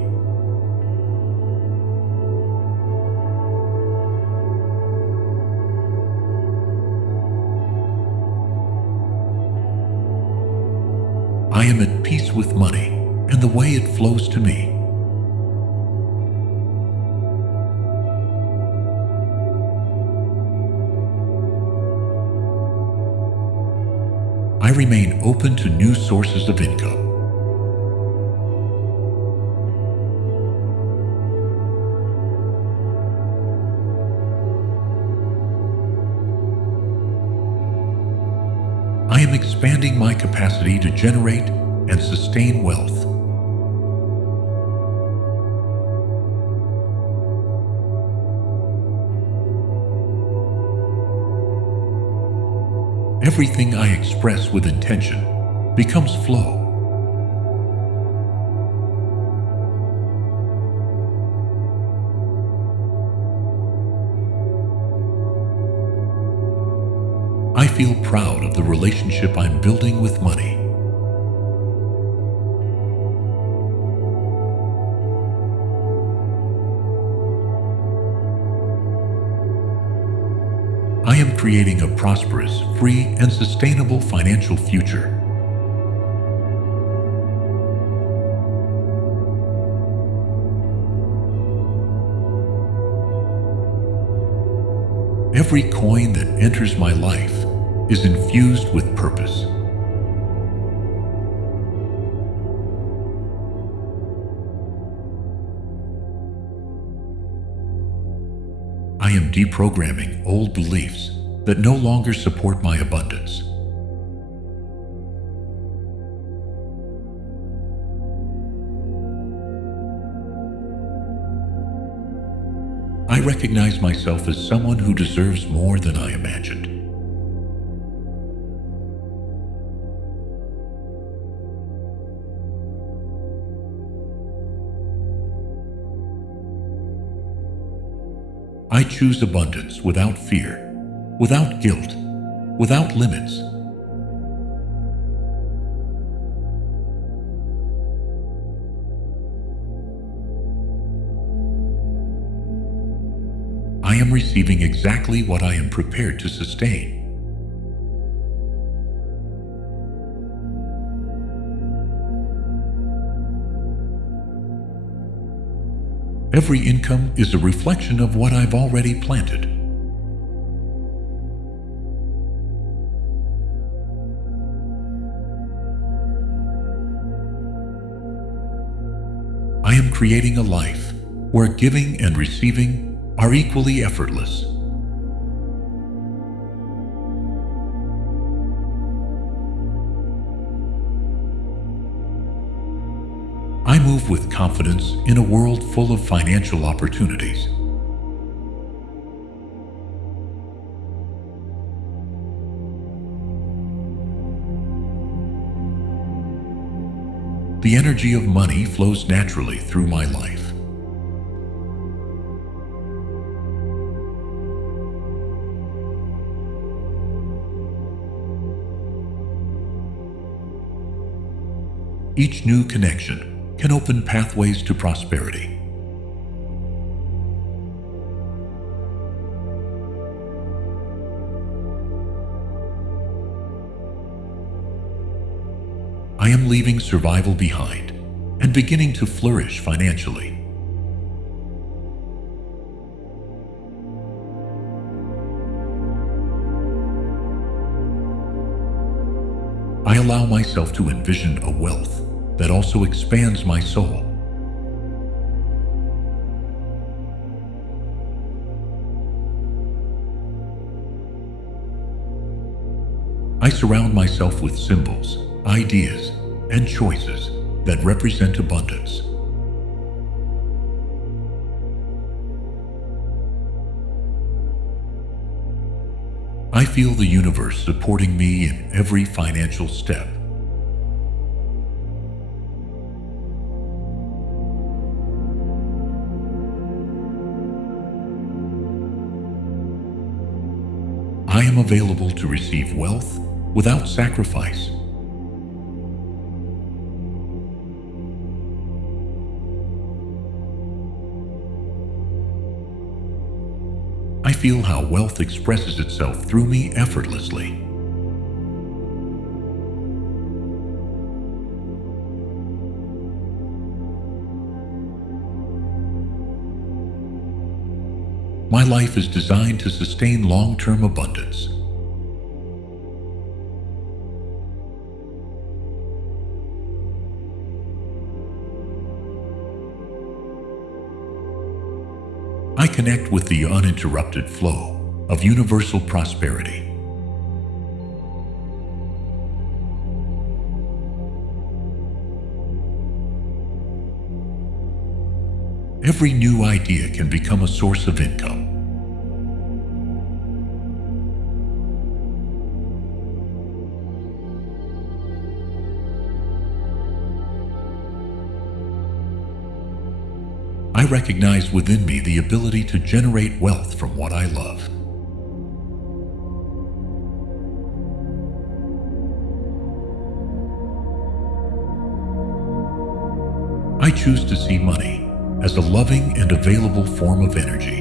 I am at peace with money and the way it flows to me. I remain open to new sources of income. I am expanding my capacity to generate and sustain wealth. Everything I express with intention becomes flow. I feel proud of the relationship I'm building with money. I am creating a prosperous, free, and sustainable financial future. Every coin that enters my life is infused with purpose. I am deprogramming old beliefs that no longer support my abundance. I recognize myself as someone who deserves more than I imagined. I choose abundance without fear, without guilt, without limits. I am receiving exactly what I am prepared to sustain. Every income is a reflection of what I've already planted. I am creating a life where giving and receiving are equally effortless. I move with confidence in a world full of financial opportunities. The energy of money flows naturally through my life. Each new connection can open pathways to prosperity. I am leaving survival behind and beginning to flourish financially. I allow myself to envision a wealth that also expands my soul. I surround myself with symbols, ideas, and choices that represent abundance. I feel the universe supporting me in every financial step. I am available to receive wealth without sacrifice. I feel how wealth expresses itself through me effortlessly. My life is designed to sustain long-term abundance. I connect with the uninterrupted flow of universal prosperity. Every new idea can become a source of income. I recognize within me the ability to generate wealth from what I love. I choose to see money as a loving and available form of energy.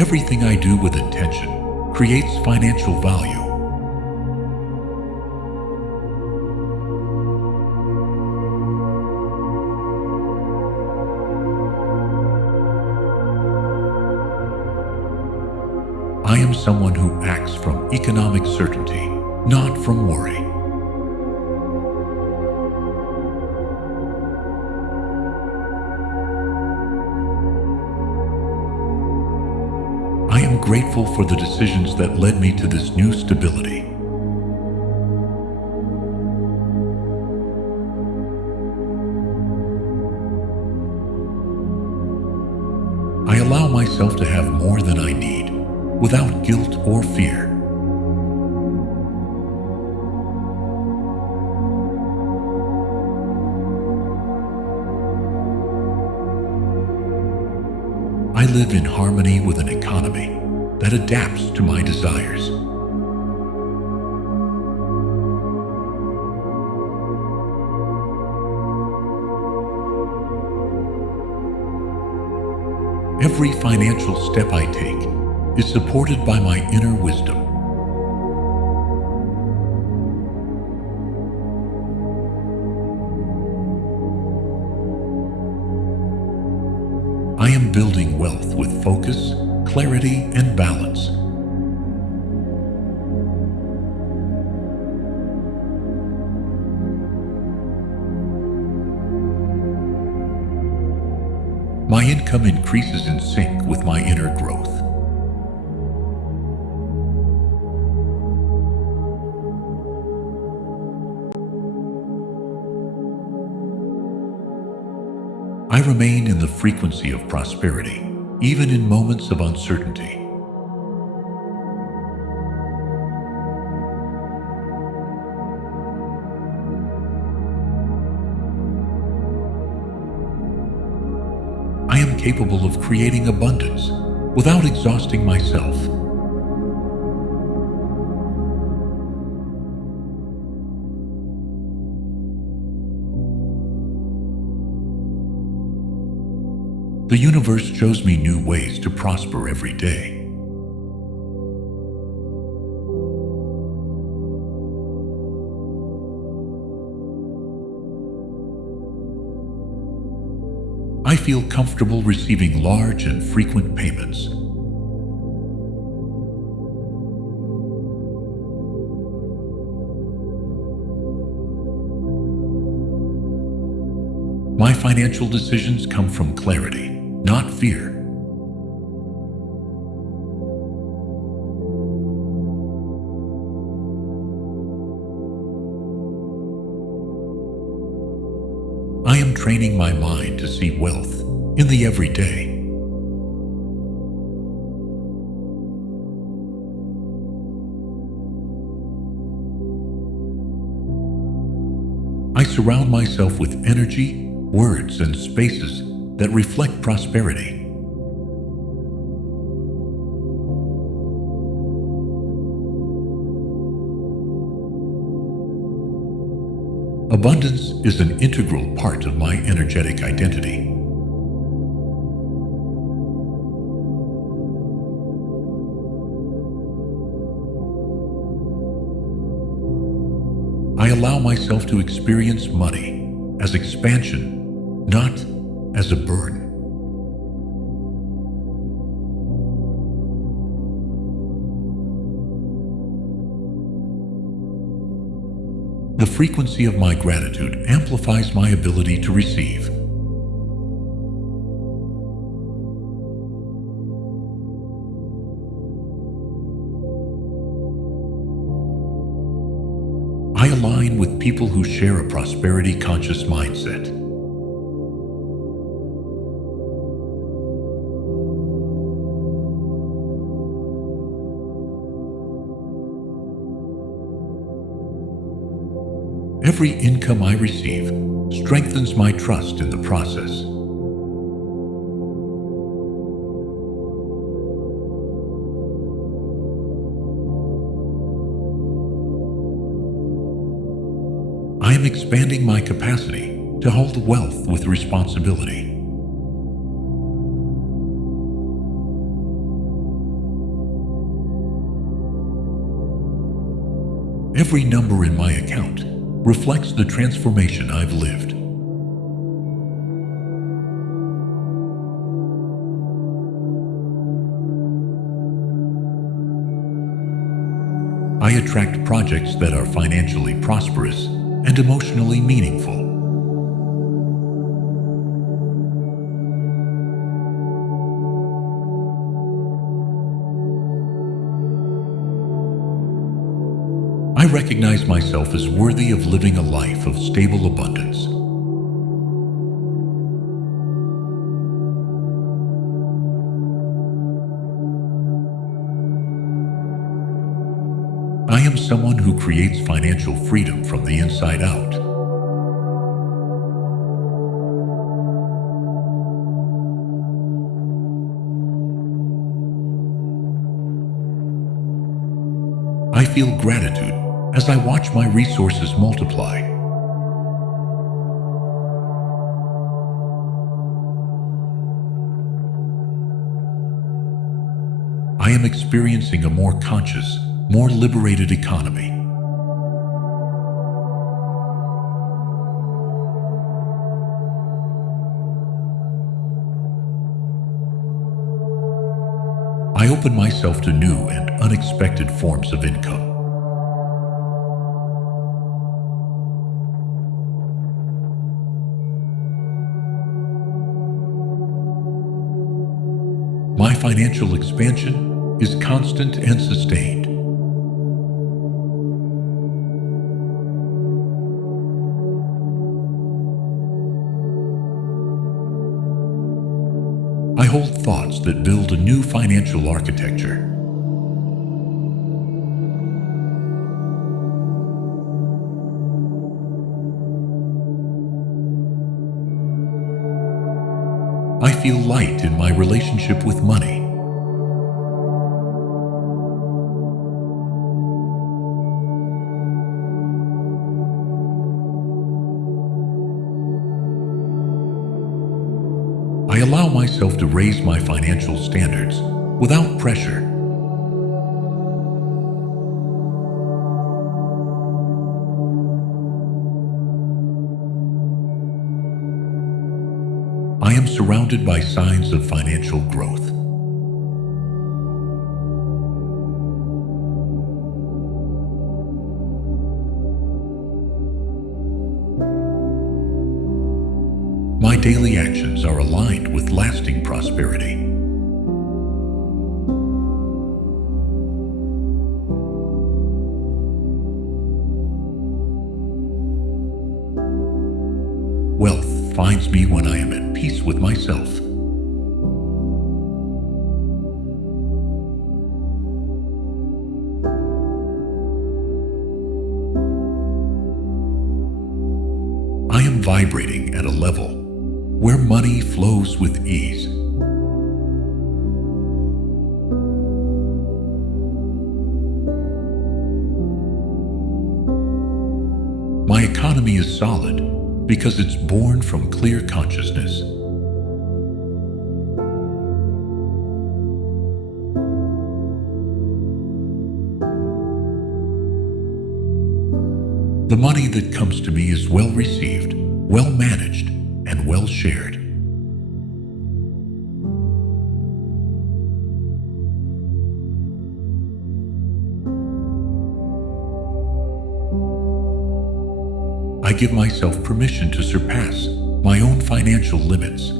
Everything I do with intention creates financial value. I am someone who acts from economic certainty, not from worry. I am grateful for the decisions that led me to this new stability. I allow myself to have more than I need, without guilt or fear. I live in harmony with an economy that adapts to my desires. Every financial step I take is supported by my inner wisdom. I am building wealth with focus, clarity, and balance. My income increases in sync with my inner growth. I remain in the frequency of prosperity, even in moments of uncertainty. I am capable of creating abundance without exhausting myself. The universe shows me new ways to prosper every day. I feel comfortable receiving large and frequent payments. My financial decisions come from clarity, not fear. I am training my mind to see wealth in the everyday. I surround myself with energy, words, and spaces that reflect prosperity. Abundance is an integral part of my energetic identity. I allow myself to experience money as expansion, not as a burden. The frequency of my gratitude amplifies my ability to receive. I align with people who share a prosperity-conscious mindset. Every income I receive strengthens my trust in the process. I am expanding my capacity to hold wealth with responsibility. Every number in my account reflects the transformation I've lived. I attract projects that are financially prosperous and emotionally meaningful. I recognize myself as worthy of living a life of stable abundance. I am someone who creates financial freedom from the inside out. I feel gratitude as I watch my resources multiply. I am experiencing a more conscious, more liberated economy. I open myself to new and unexpected forms of income. My financial expansion is constant and sustained. I hold thoughts that build a new financial architecture. I feel light in my relationship with money. I allow myself to raise my financial standards without pressure. I am surrounded by signs of financial growth. My daily actions are aligned with lasting prosperity. Wealth finds me when I am at peace with myself. I am vibrating at a level where money flows with ease. My economy is solid because it's born from clear consciousness. The money that comes to me is well received, well managed, and well shared. I give myself permission to surpass my own financial limits.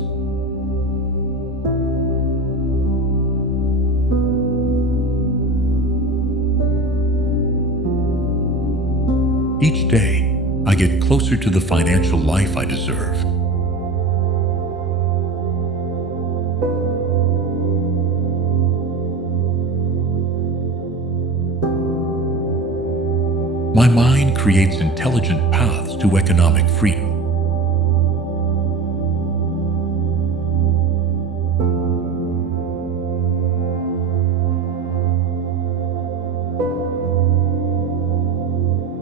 Each day, I get closer to the financial life I deserve. My mind creates intelligent paths to economic freedom.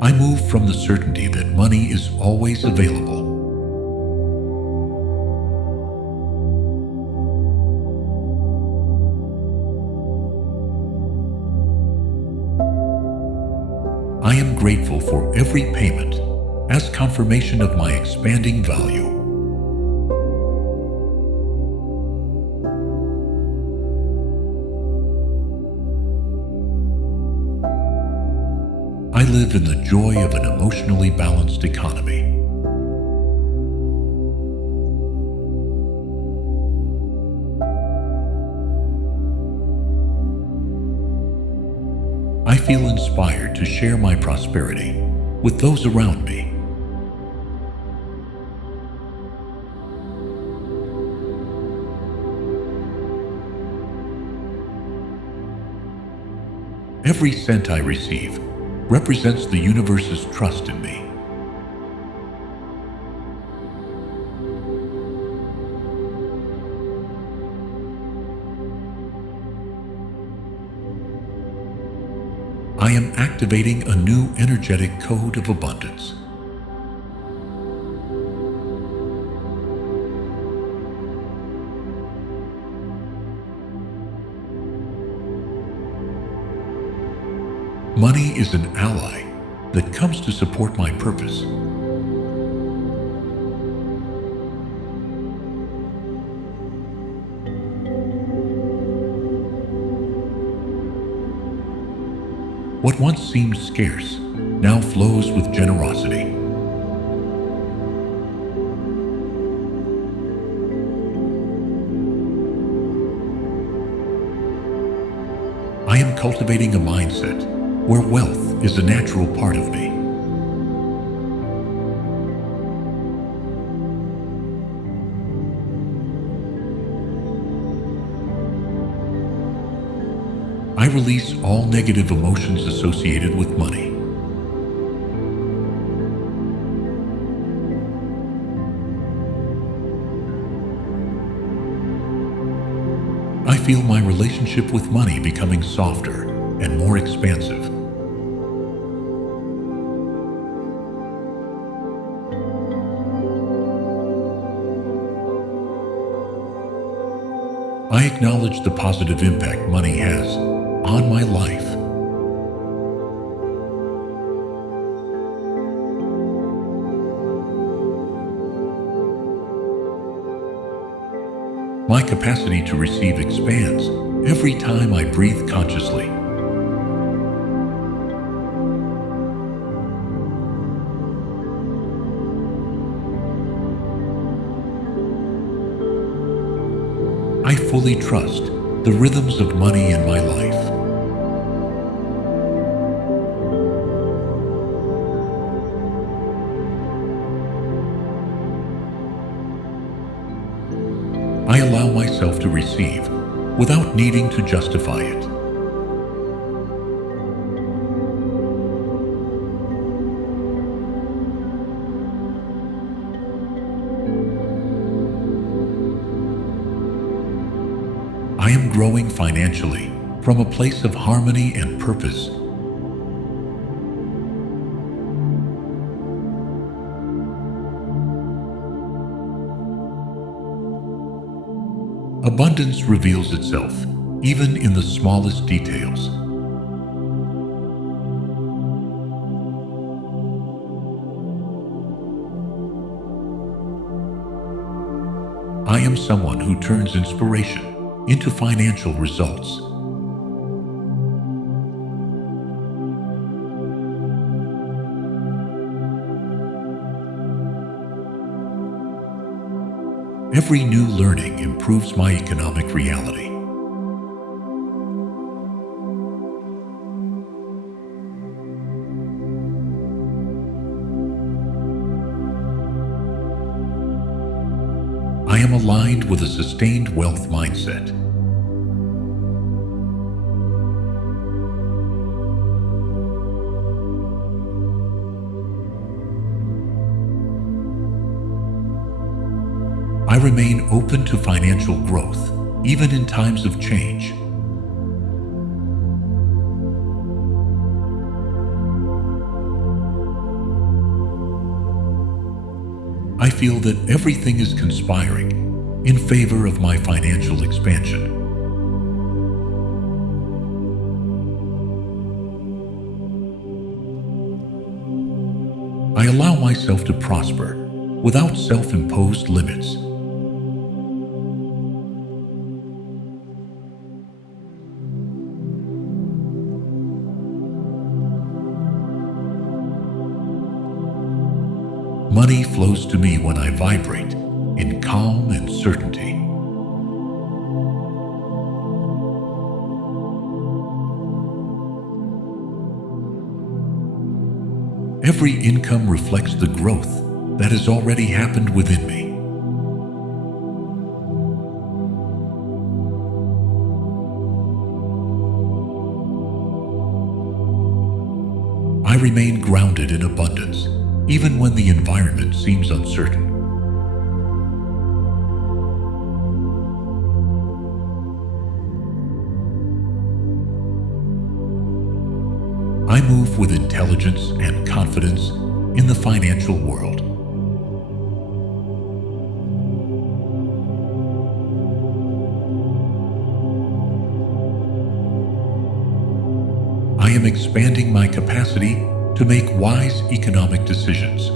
I move from the certainty that money is always available. I am grateful for every payment as confirmation of my expanding value. I live in the joy of an emotionally balanced economy. I feel inspired to share my prosperity with those around me. Every cent I receive represents the universe's trust in me. I am activating a new energetic code of abundance. Money is an ally that comes to support my purpose. What once seemed scarce now flows with generosity. I am cultivating a mindset where wealth is a natural part of me. I release all negative emotions associated with money. I feel my relationship with money becoming softer and more expansive. I acknowledge the positive impact money has on my life. My capacity to receive expands every time I breathe consciously. I fully trust the rhythms of money in my life. I allow myself to receive without needing to justify it. I am growing financially from a place of harmony and purpose. Abundance reveals itself even in the smallest details. I am someone who turns inspiration into financial results. Every new learning improves my economic reality. I am aligned with a sustained wealth mindset. I remain open to financial growth, even in times of change. I feel that everything is conspiring in favor of my financial expansion. I allow myself to prosper without self-imposed limits. Money flows to me when I vibrate in calm and certainty. Every income reflects the growth that has already happened within me. I remain grounded in abundance, even when the environment seems uncertain. I move with intelligence and confidence in the financial world. I am expanding my capacity to make wise economic decisions.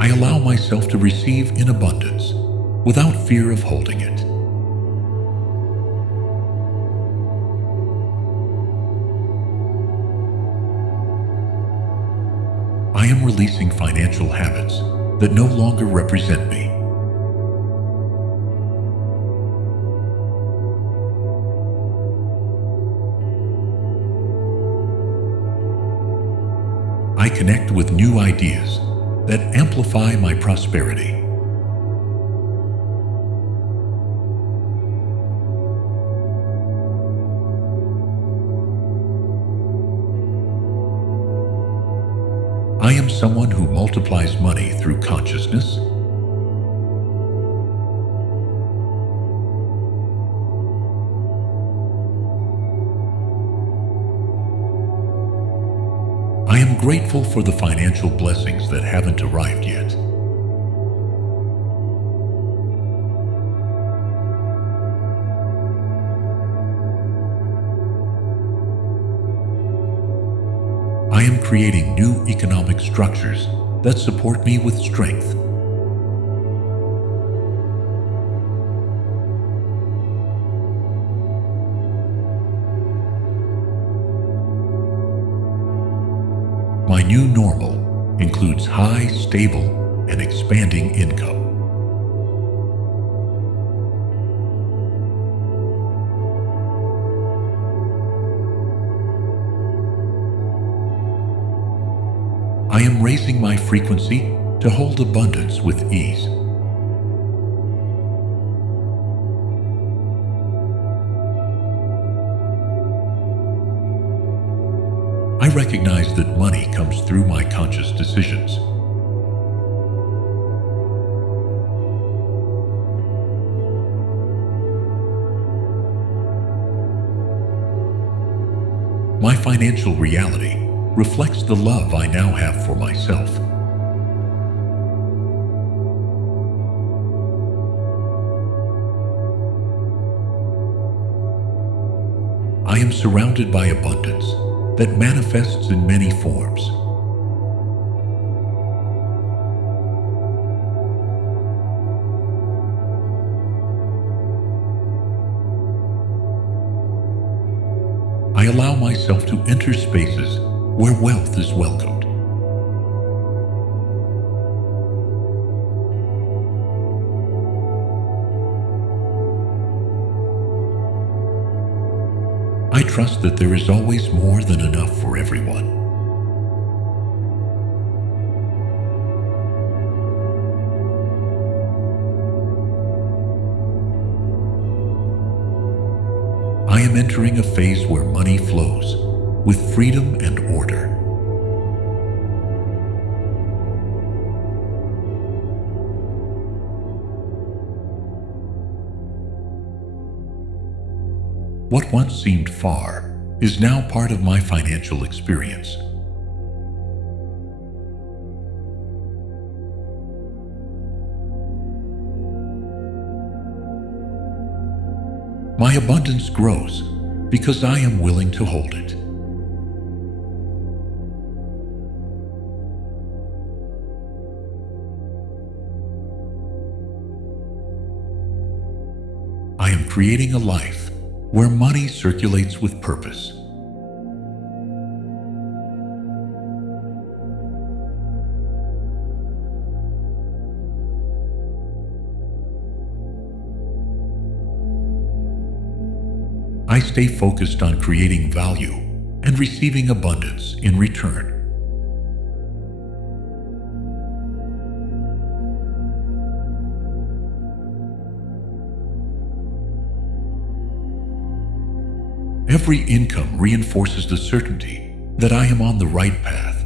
I I allow myself to receive in abundance without fear of holding it. I am releasing financial habits that no longer represent me. I connect with new ideas that amplify my prosperity. I am someone who multiplies money through consciousness. I am grateful for the financial blessings that haven't arrived yet. I am creating new economic structures that support me with strength. My new normal includes high, stable, and expanding income. I am raising my frequency to hold abundance with ease. I recognize that money comes through my conscious decisions. My financial reality reflects the love I now have for myself. I am surrounded by abundance that manifests in many forms. I allow myself to enter spaces where wealth is welcomed. I trust that there is always more than enough for everyone. I am entering a phase where money flows with freedom and order. What once seemed far is now part of my financial experience. My abundance grows because I am willing to hold it. I am creating a life where money circulates with purpose. I stay focused on creating value and receiving abundance in return. Every income reinforces the certainty that I am on the right path.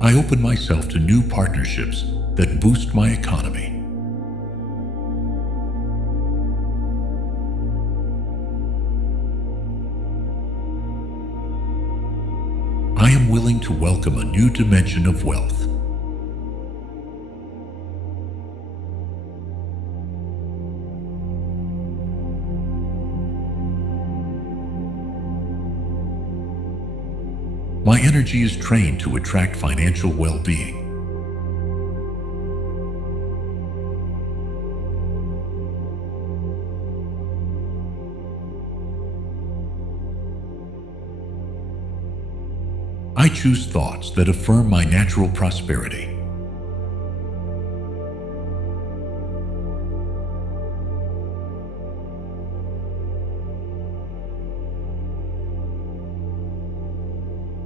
I open myself to new partnerships that boost my economy. I am willing to welcome a new dimension of wealth. energy is trained to attract financial well-being. I choose thoughts that affirm my natural prosperity.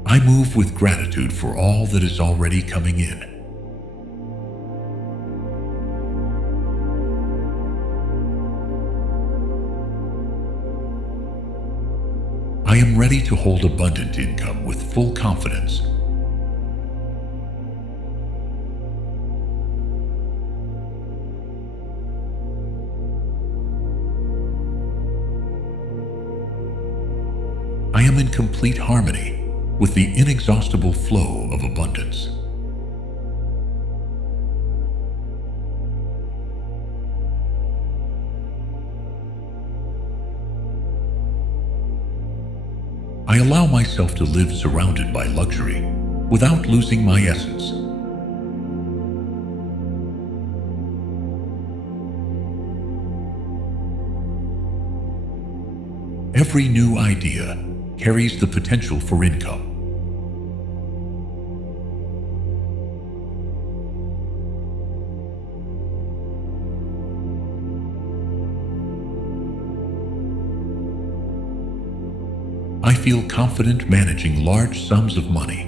I move with gratitude for all that is already coming in. I am ready to hold abundant income with full confidence. I am in complete harmony with the inexhaustible flow of abundance. I allow myself to live surrounded by luxury without losing my essence. Every new idea carries the potential for income. I feel confident managing large sums of money.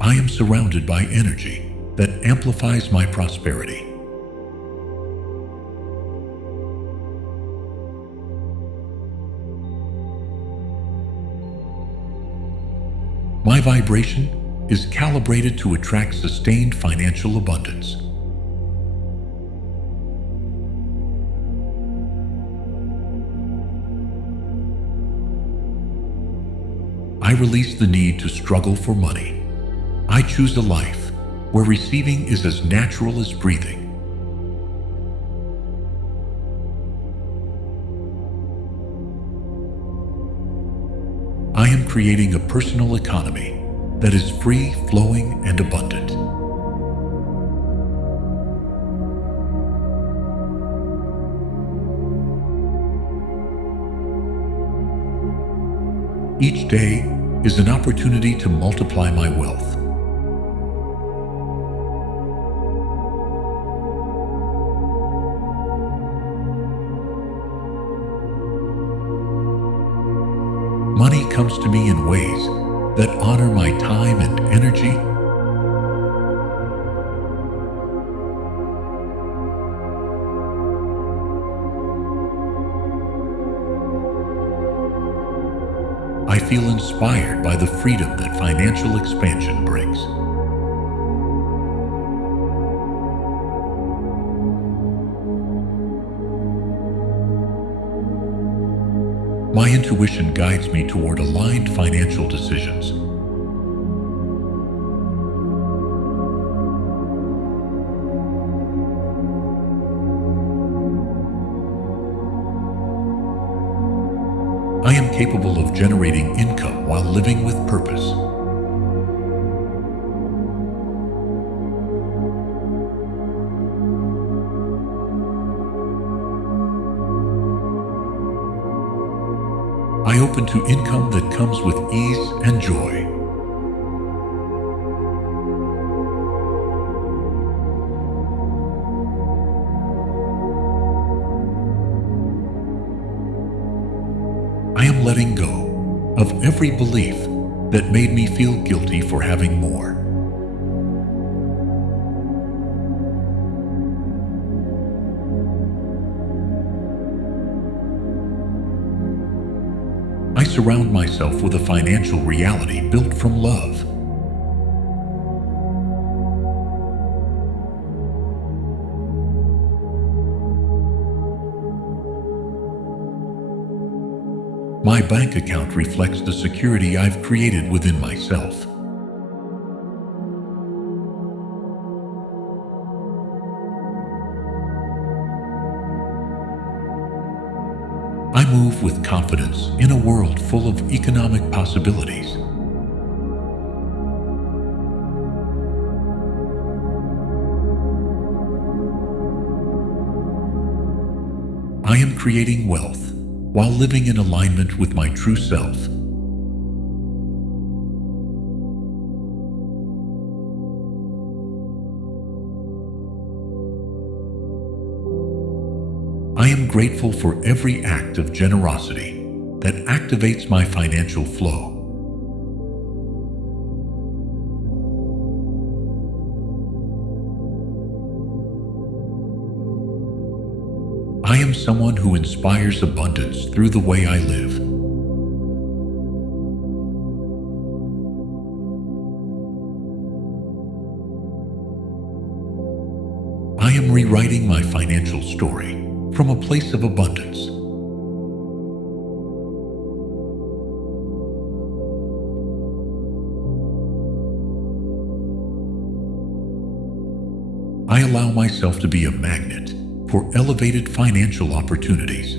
I am surrounded by energy that amplifies my prosperity. My vibration is calibrated to attract sustained financial abundance. I release the need to struggle for money. I choose a life where receiving is as natural as breathing. I am creating a personal economy that is free, flowing, and abundant. Each day is an opportunity to multiply my wealth. Money comes to me in ways that honor my time and energy. I feel inspired by the freedom that financial expansion brings. My intuition guides me toward aligned financial decisions. I am capable of generating income while living with purpose. I open to income that comes with ease and joy. I am letting go of every belief that made me feel guilty for having more. I surround myself with a financial reality built from love. My bank account reflects the security I've created within myself. I move with confidence in a world full of economic possibilities. I am creating wealth while living in alignment with my true self. I am grateful for every act of generosity that activates my financial flow. I am someone who inspires abundance through the way I live. I am rewriting my financial story from a place of abundance. I allow myself to be a magnet for elevated financial opportunities.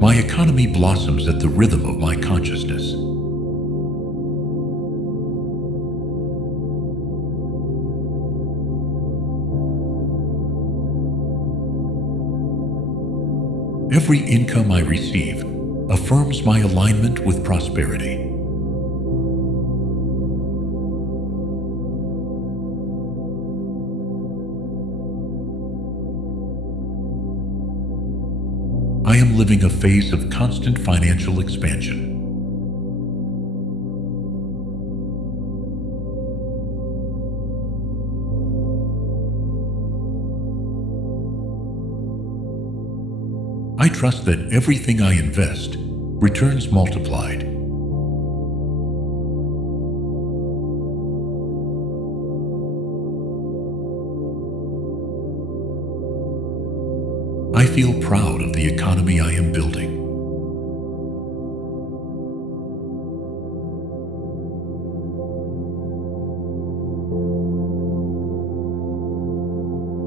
My economy blossoms at the rhythm of my consciousness. Every income I receive affirms my alignment with prosperity. I am living a phase of constant financial expansion. I trust that everything I invest returns multiplied. I feel proud of the economy I am building.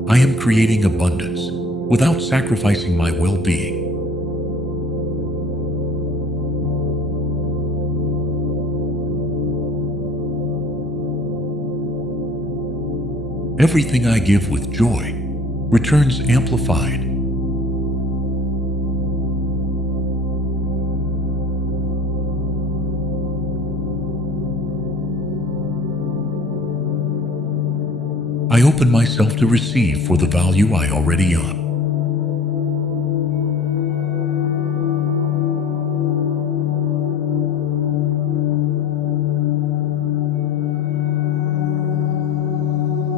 I am creating abundance without sacrificing my well-being. Everything I give with joy returns amplified. I open myself to receive for the value I already own.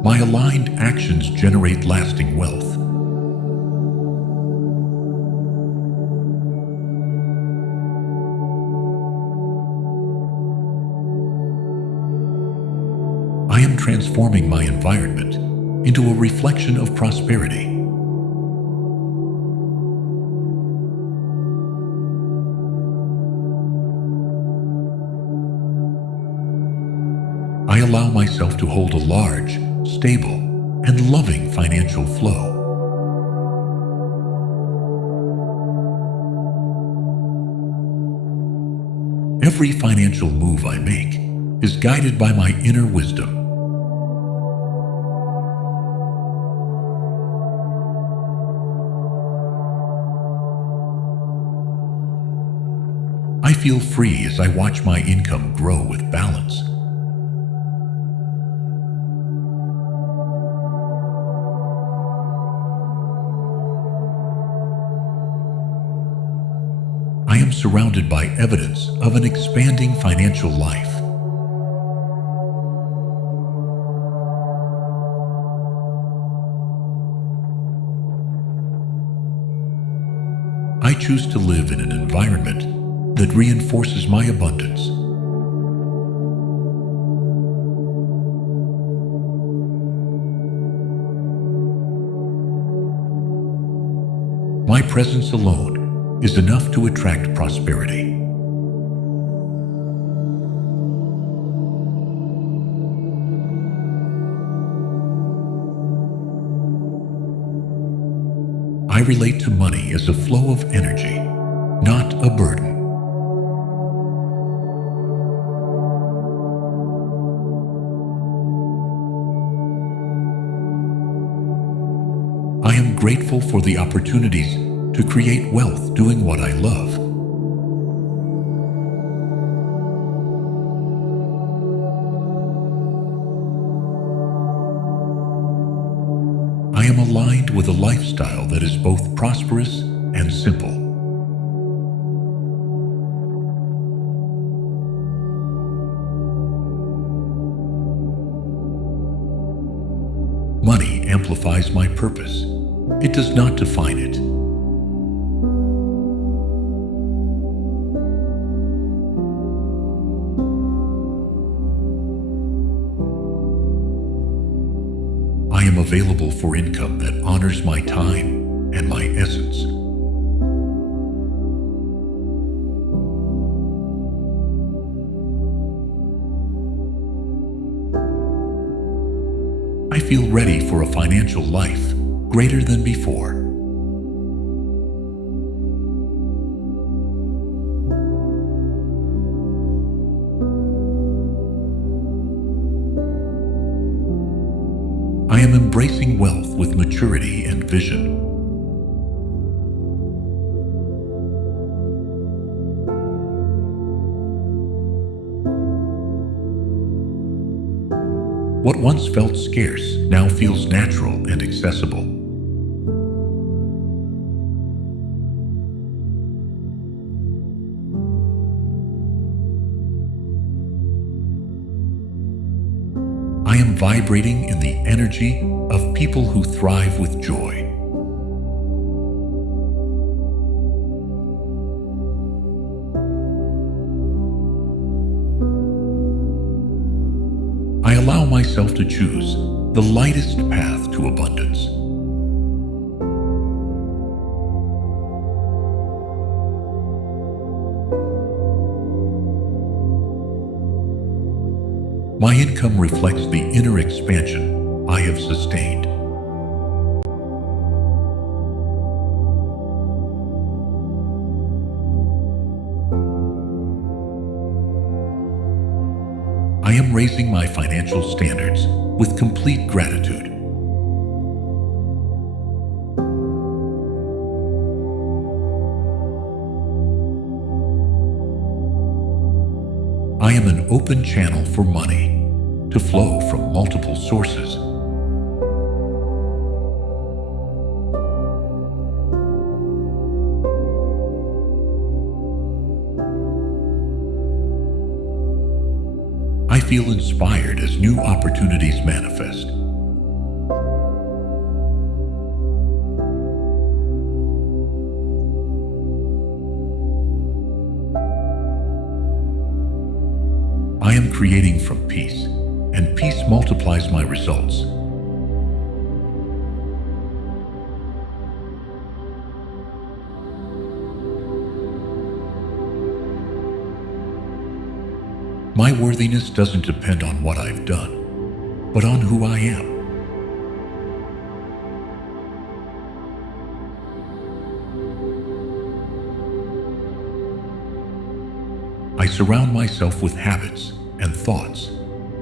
My aligned actions generate lasting wealth. I am transforming my environment into a reflection of prosperity. I allow myself to hold a large, stable, and loving financial flow. Every financial move I make is guided by my inner wisdom. I feel free as I watch my income grow with balance. I am surrounded by evidence of an expanding financial life. I choose to live in an environment that reinforces my abundance. My presence alone is enough to attract prosperity. I relate to money as a flow of energy, not a burden. I am grateful for the opportunities to create wealth doing what I love. I am aligned with a lifestyle that is both prosperous and simple. Money amplifies my purpose. It does not define it. I am available for income that honors my time and my essence. I feel ready for a financial life greater than before. I am embracing wealth with maturity and vision. What once felt scarce now feels natural and accessible. I am vibrating in the energy of people who thrive with joy. I allow myself to choose the lightest path to abundance. My income reflects the inner expansion I have sustained. I am raising my financial standards with complete gratitude. I am an open channel for money to flow from multiple sources. I feel inspired as new opportunities manifest. I am creating from peace, and peace multiplies my results. My worthiness doesn't depend on what I've done, but on who I am. I surround myself with habits and thoughts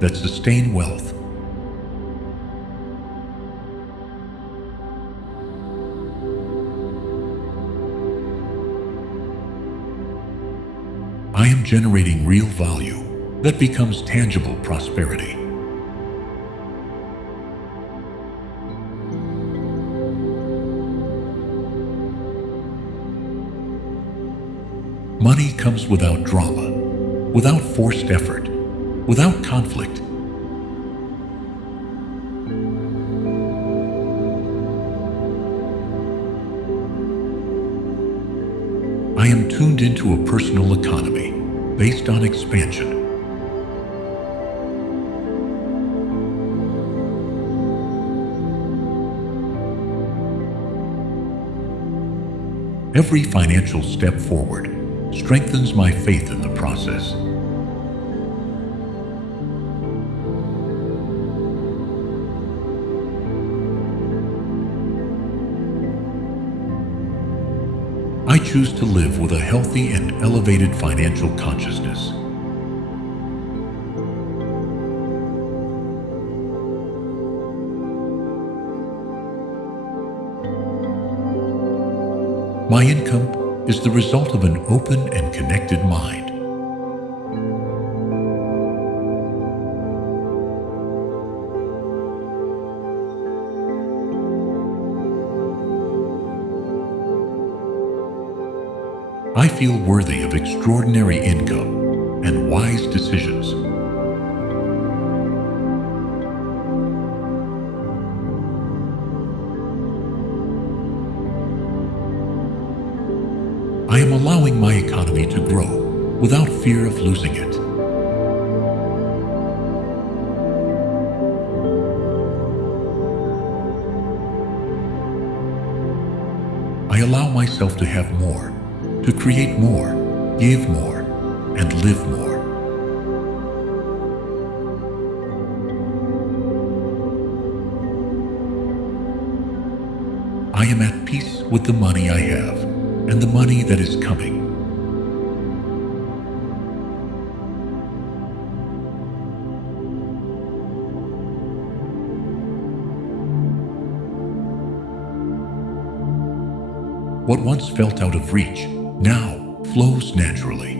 that sustain wealth. I am generating real value that becomes tangible prosperity. Money comes without drama, without forced effort, without conflict. I am tuned into a personal economy based on expansion. Every financial step forward strengthens my faith in the process. I choose to live with a healthy and elevated financial consciousness. My income is the result of an open and connected mind. I feel worthy of extraordinary income and wise decisions. I am allowing my economy to grow without fear of losing it. I allow myself to have more, to create more, give more, and live more. I am at peace with the money I have and the money that is coming. What once felt out of reach now flows naturally.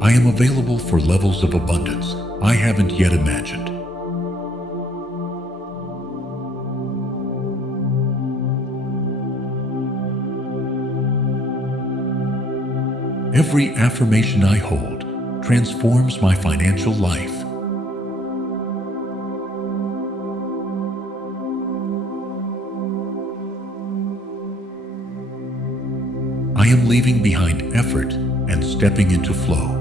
I am available for levels of abundance I haven't yet imagined. Every affirmation I hold transforms my financial life. I am leaving behind effort and stepping into flow.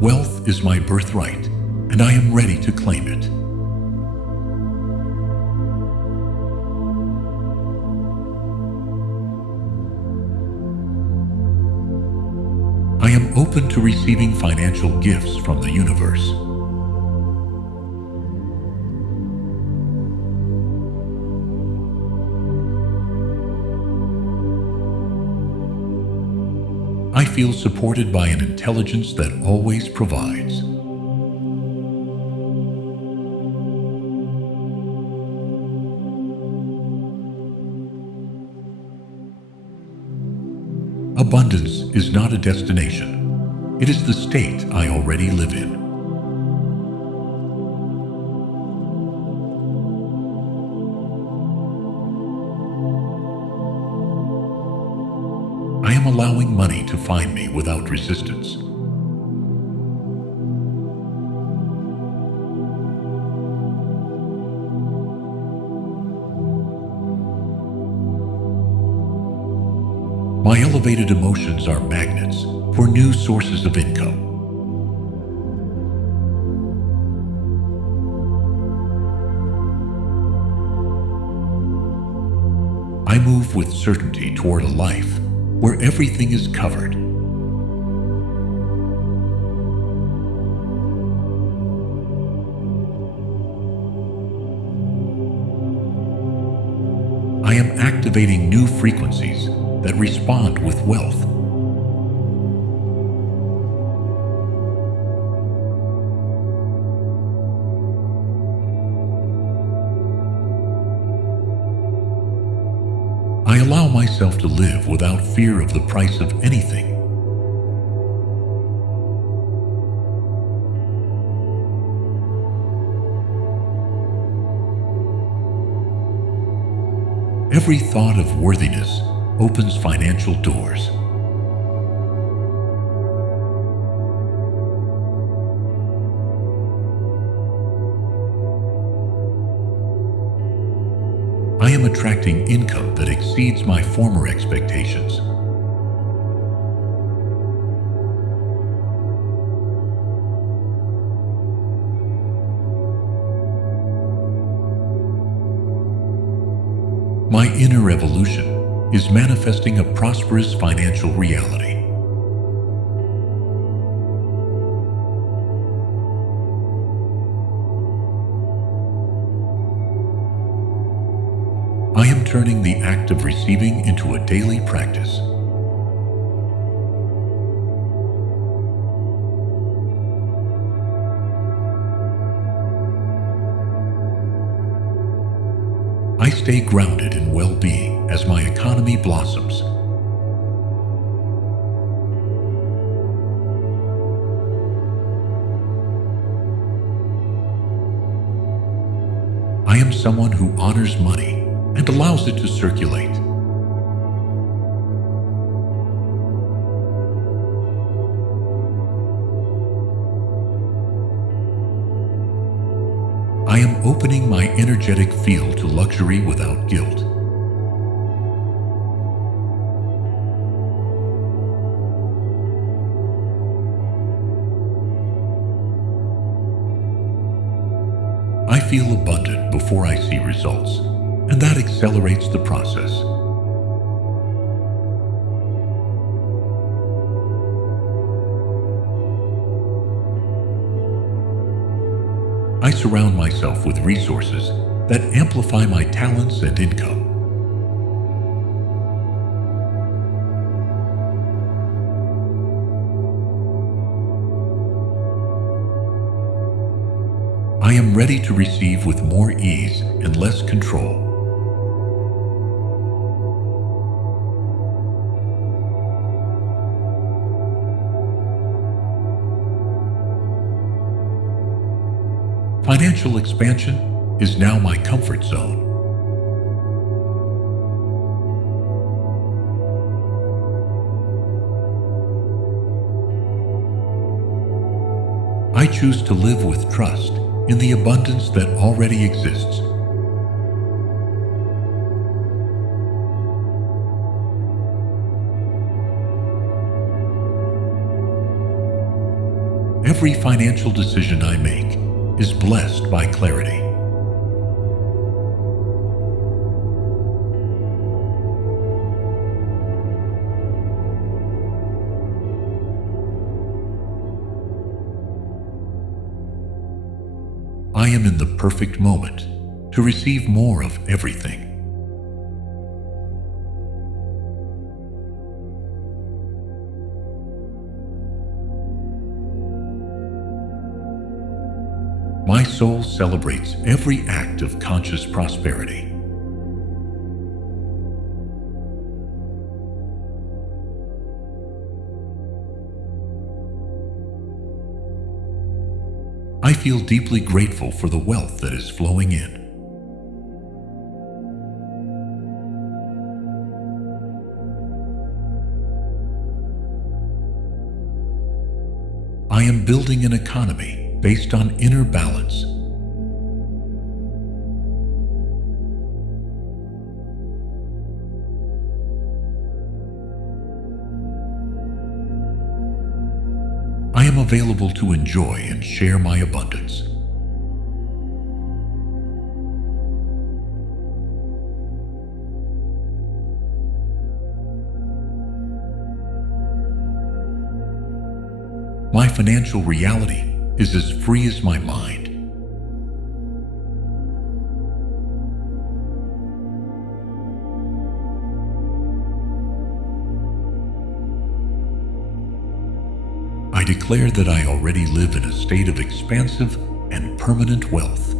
Wealth is my birthright, and I am ready to claim it. I am open to receiving financial gifts from the universe. I feel supported by an intelligence that always provides. Abundance is not a destination. It is the state I already live in. I am allowing money to find me without resistance. My elevated emotions are magnets for new sources of income. I move with certainty toward a life where everything is covered. I am activating new frequencies that respond with wealth. I allow myself to live without fear of the price of anything. Every thought of worthiness opens financial doors. I am attracting income that exceeds my former expectations. My inner evolution is manifesting a prosperous financial reality. I am turning the act of receiving into a daily practice. I stay grounded in well-being as my economy blossoms. I am someone who honors money and allows it to circulate. I am opening my energetic field to luxury without guilt. I feel abundant before I see results, and that accelerates the process. I surround myself with resources that amplify my talents and income. I am ready to receive with more ease and less control. Financial expansion is now my comfort zone. I choose to live with trust in the abundance that already exists. Every financial decision I make is blessed by clarity. I am in the perfect moment to receive more of everything. My soul celebrates every act of conscious prosperity. I feel deeply grateful for the wealth that is flowing in. I am building an economy based on inner balance. I am available to enjoy and share my abundance. My financial reality is as free as my mind. I declare that I already live in a state of expansive and permanent wealth.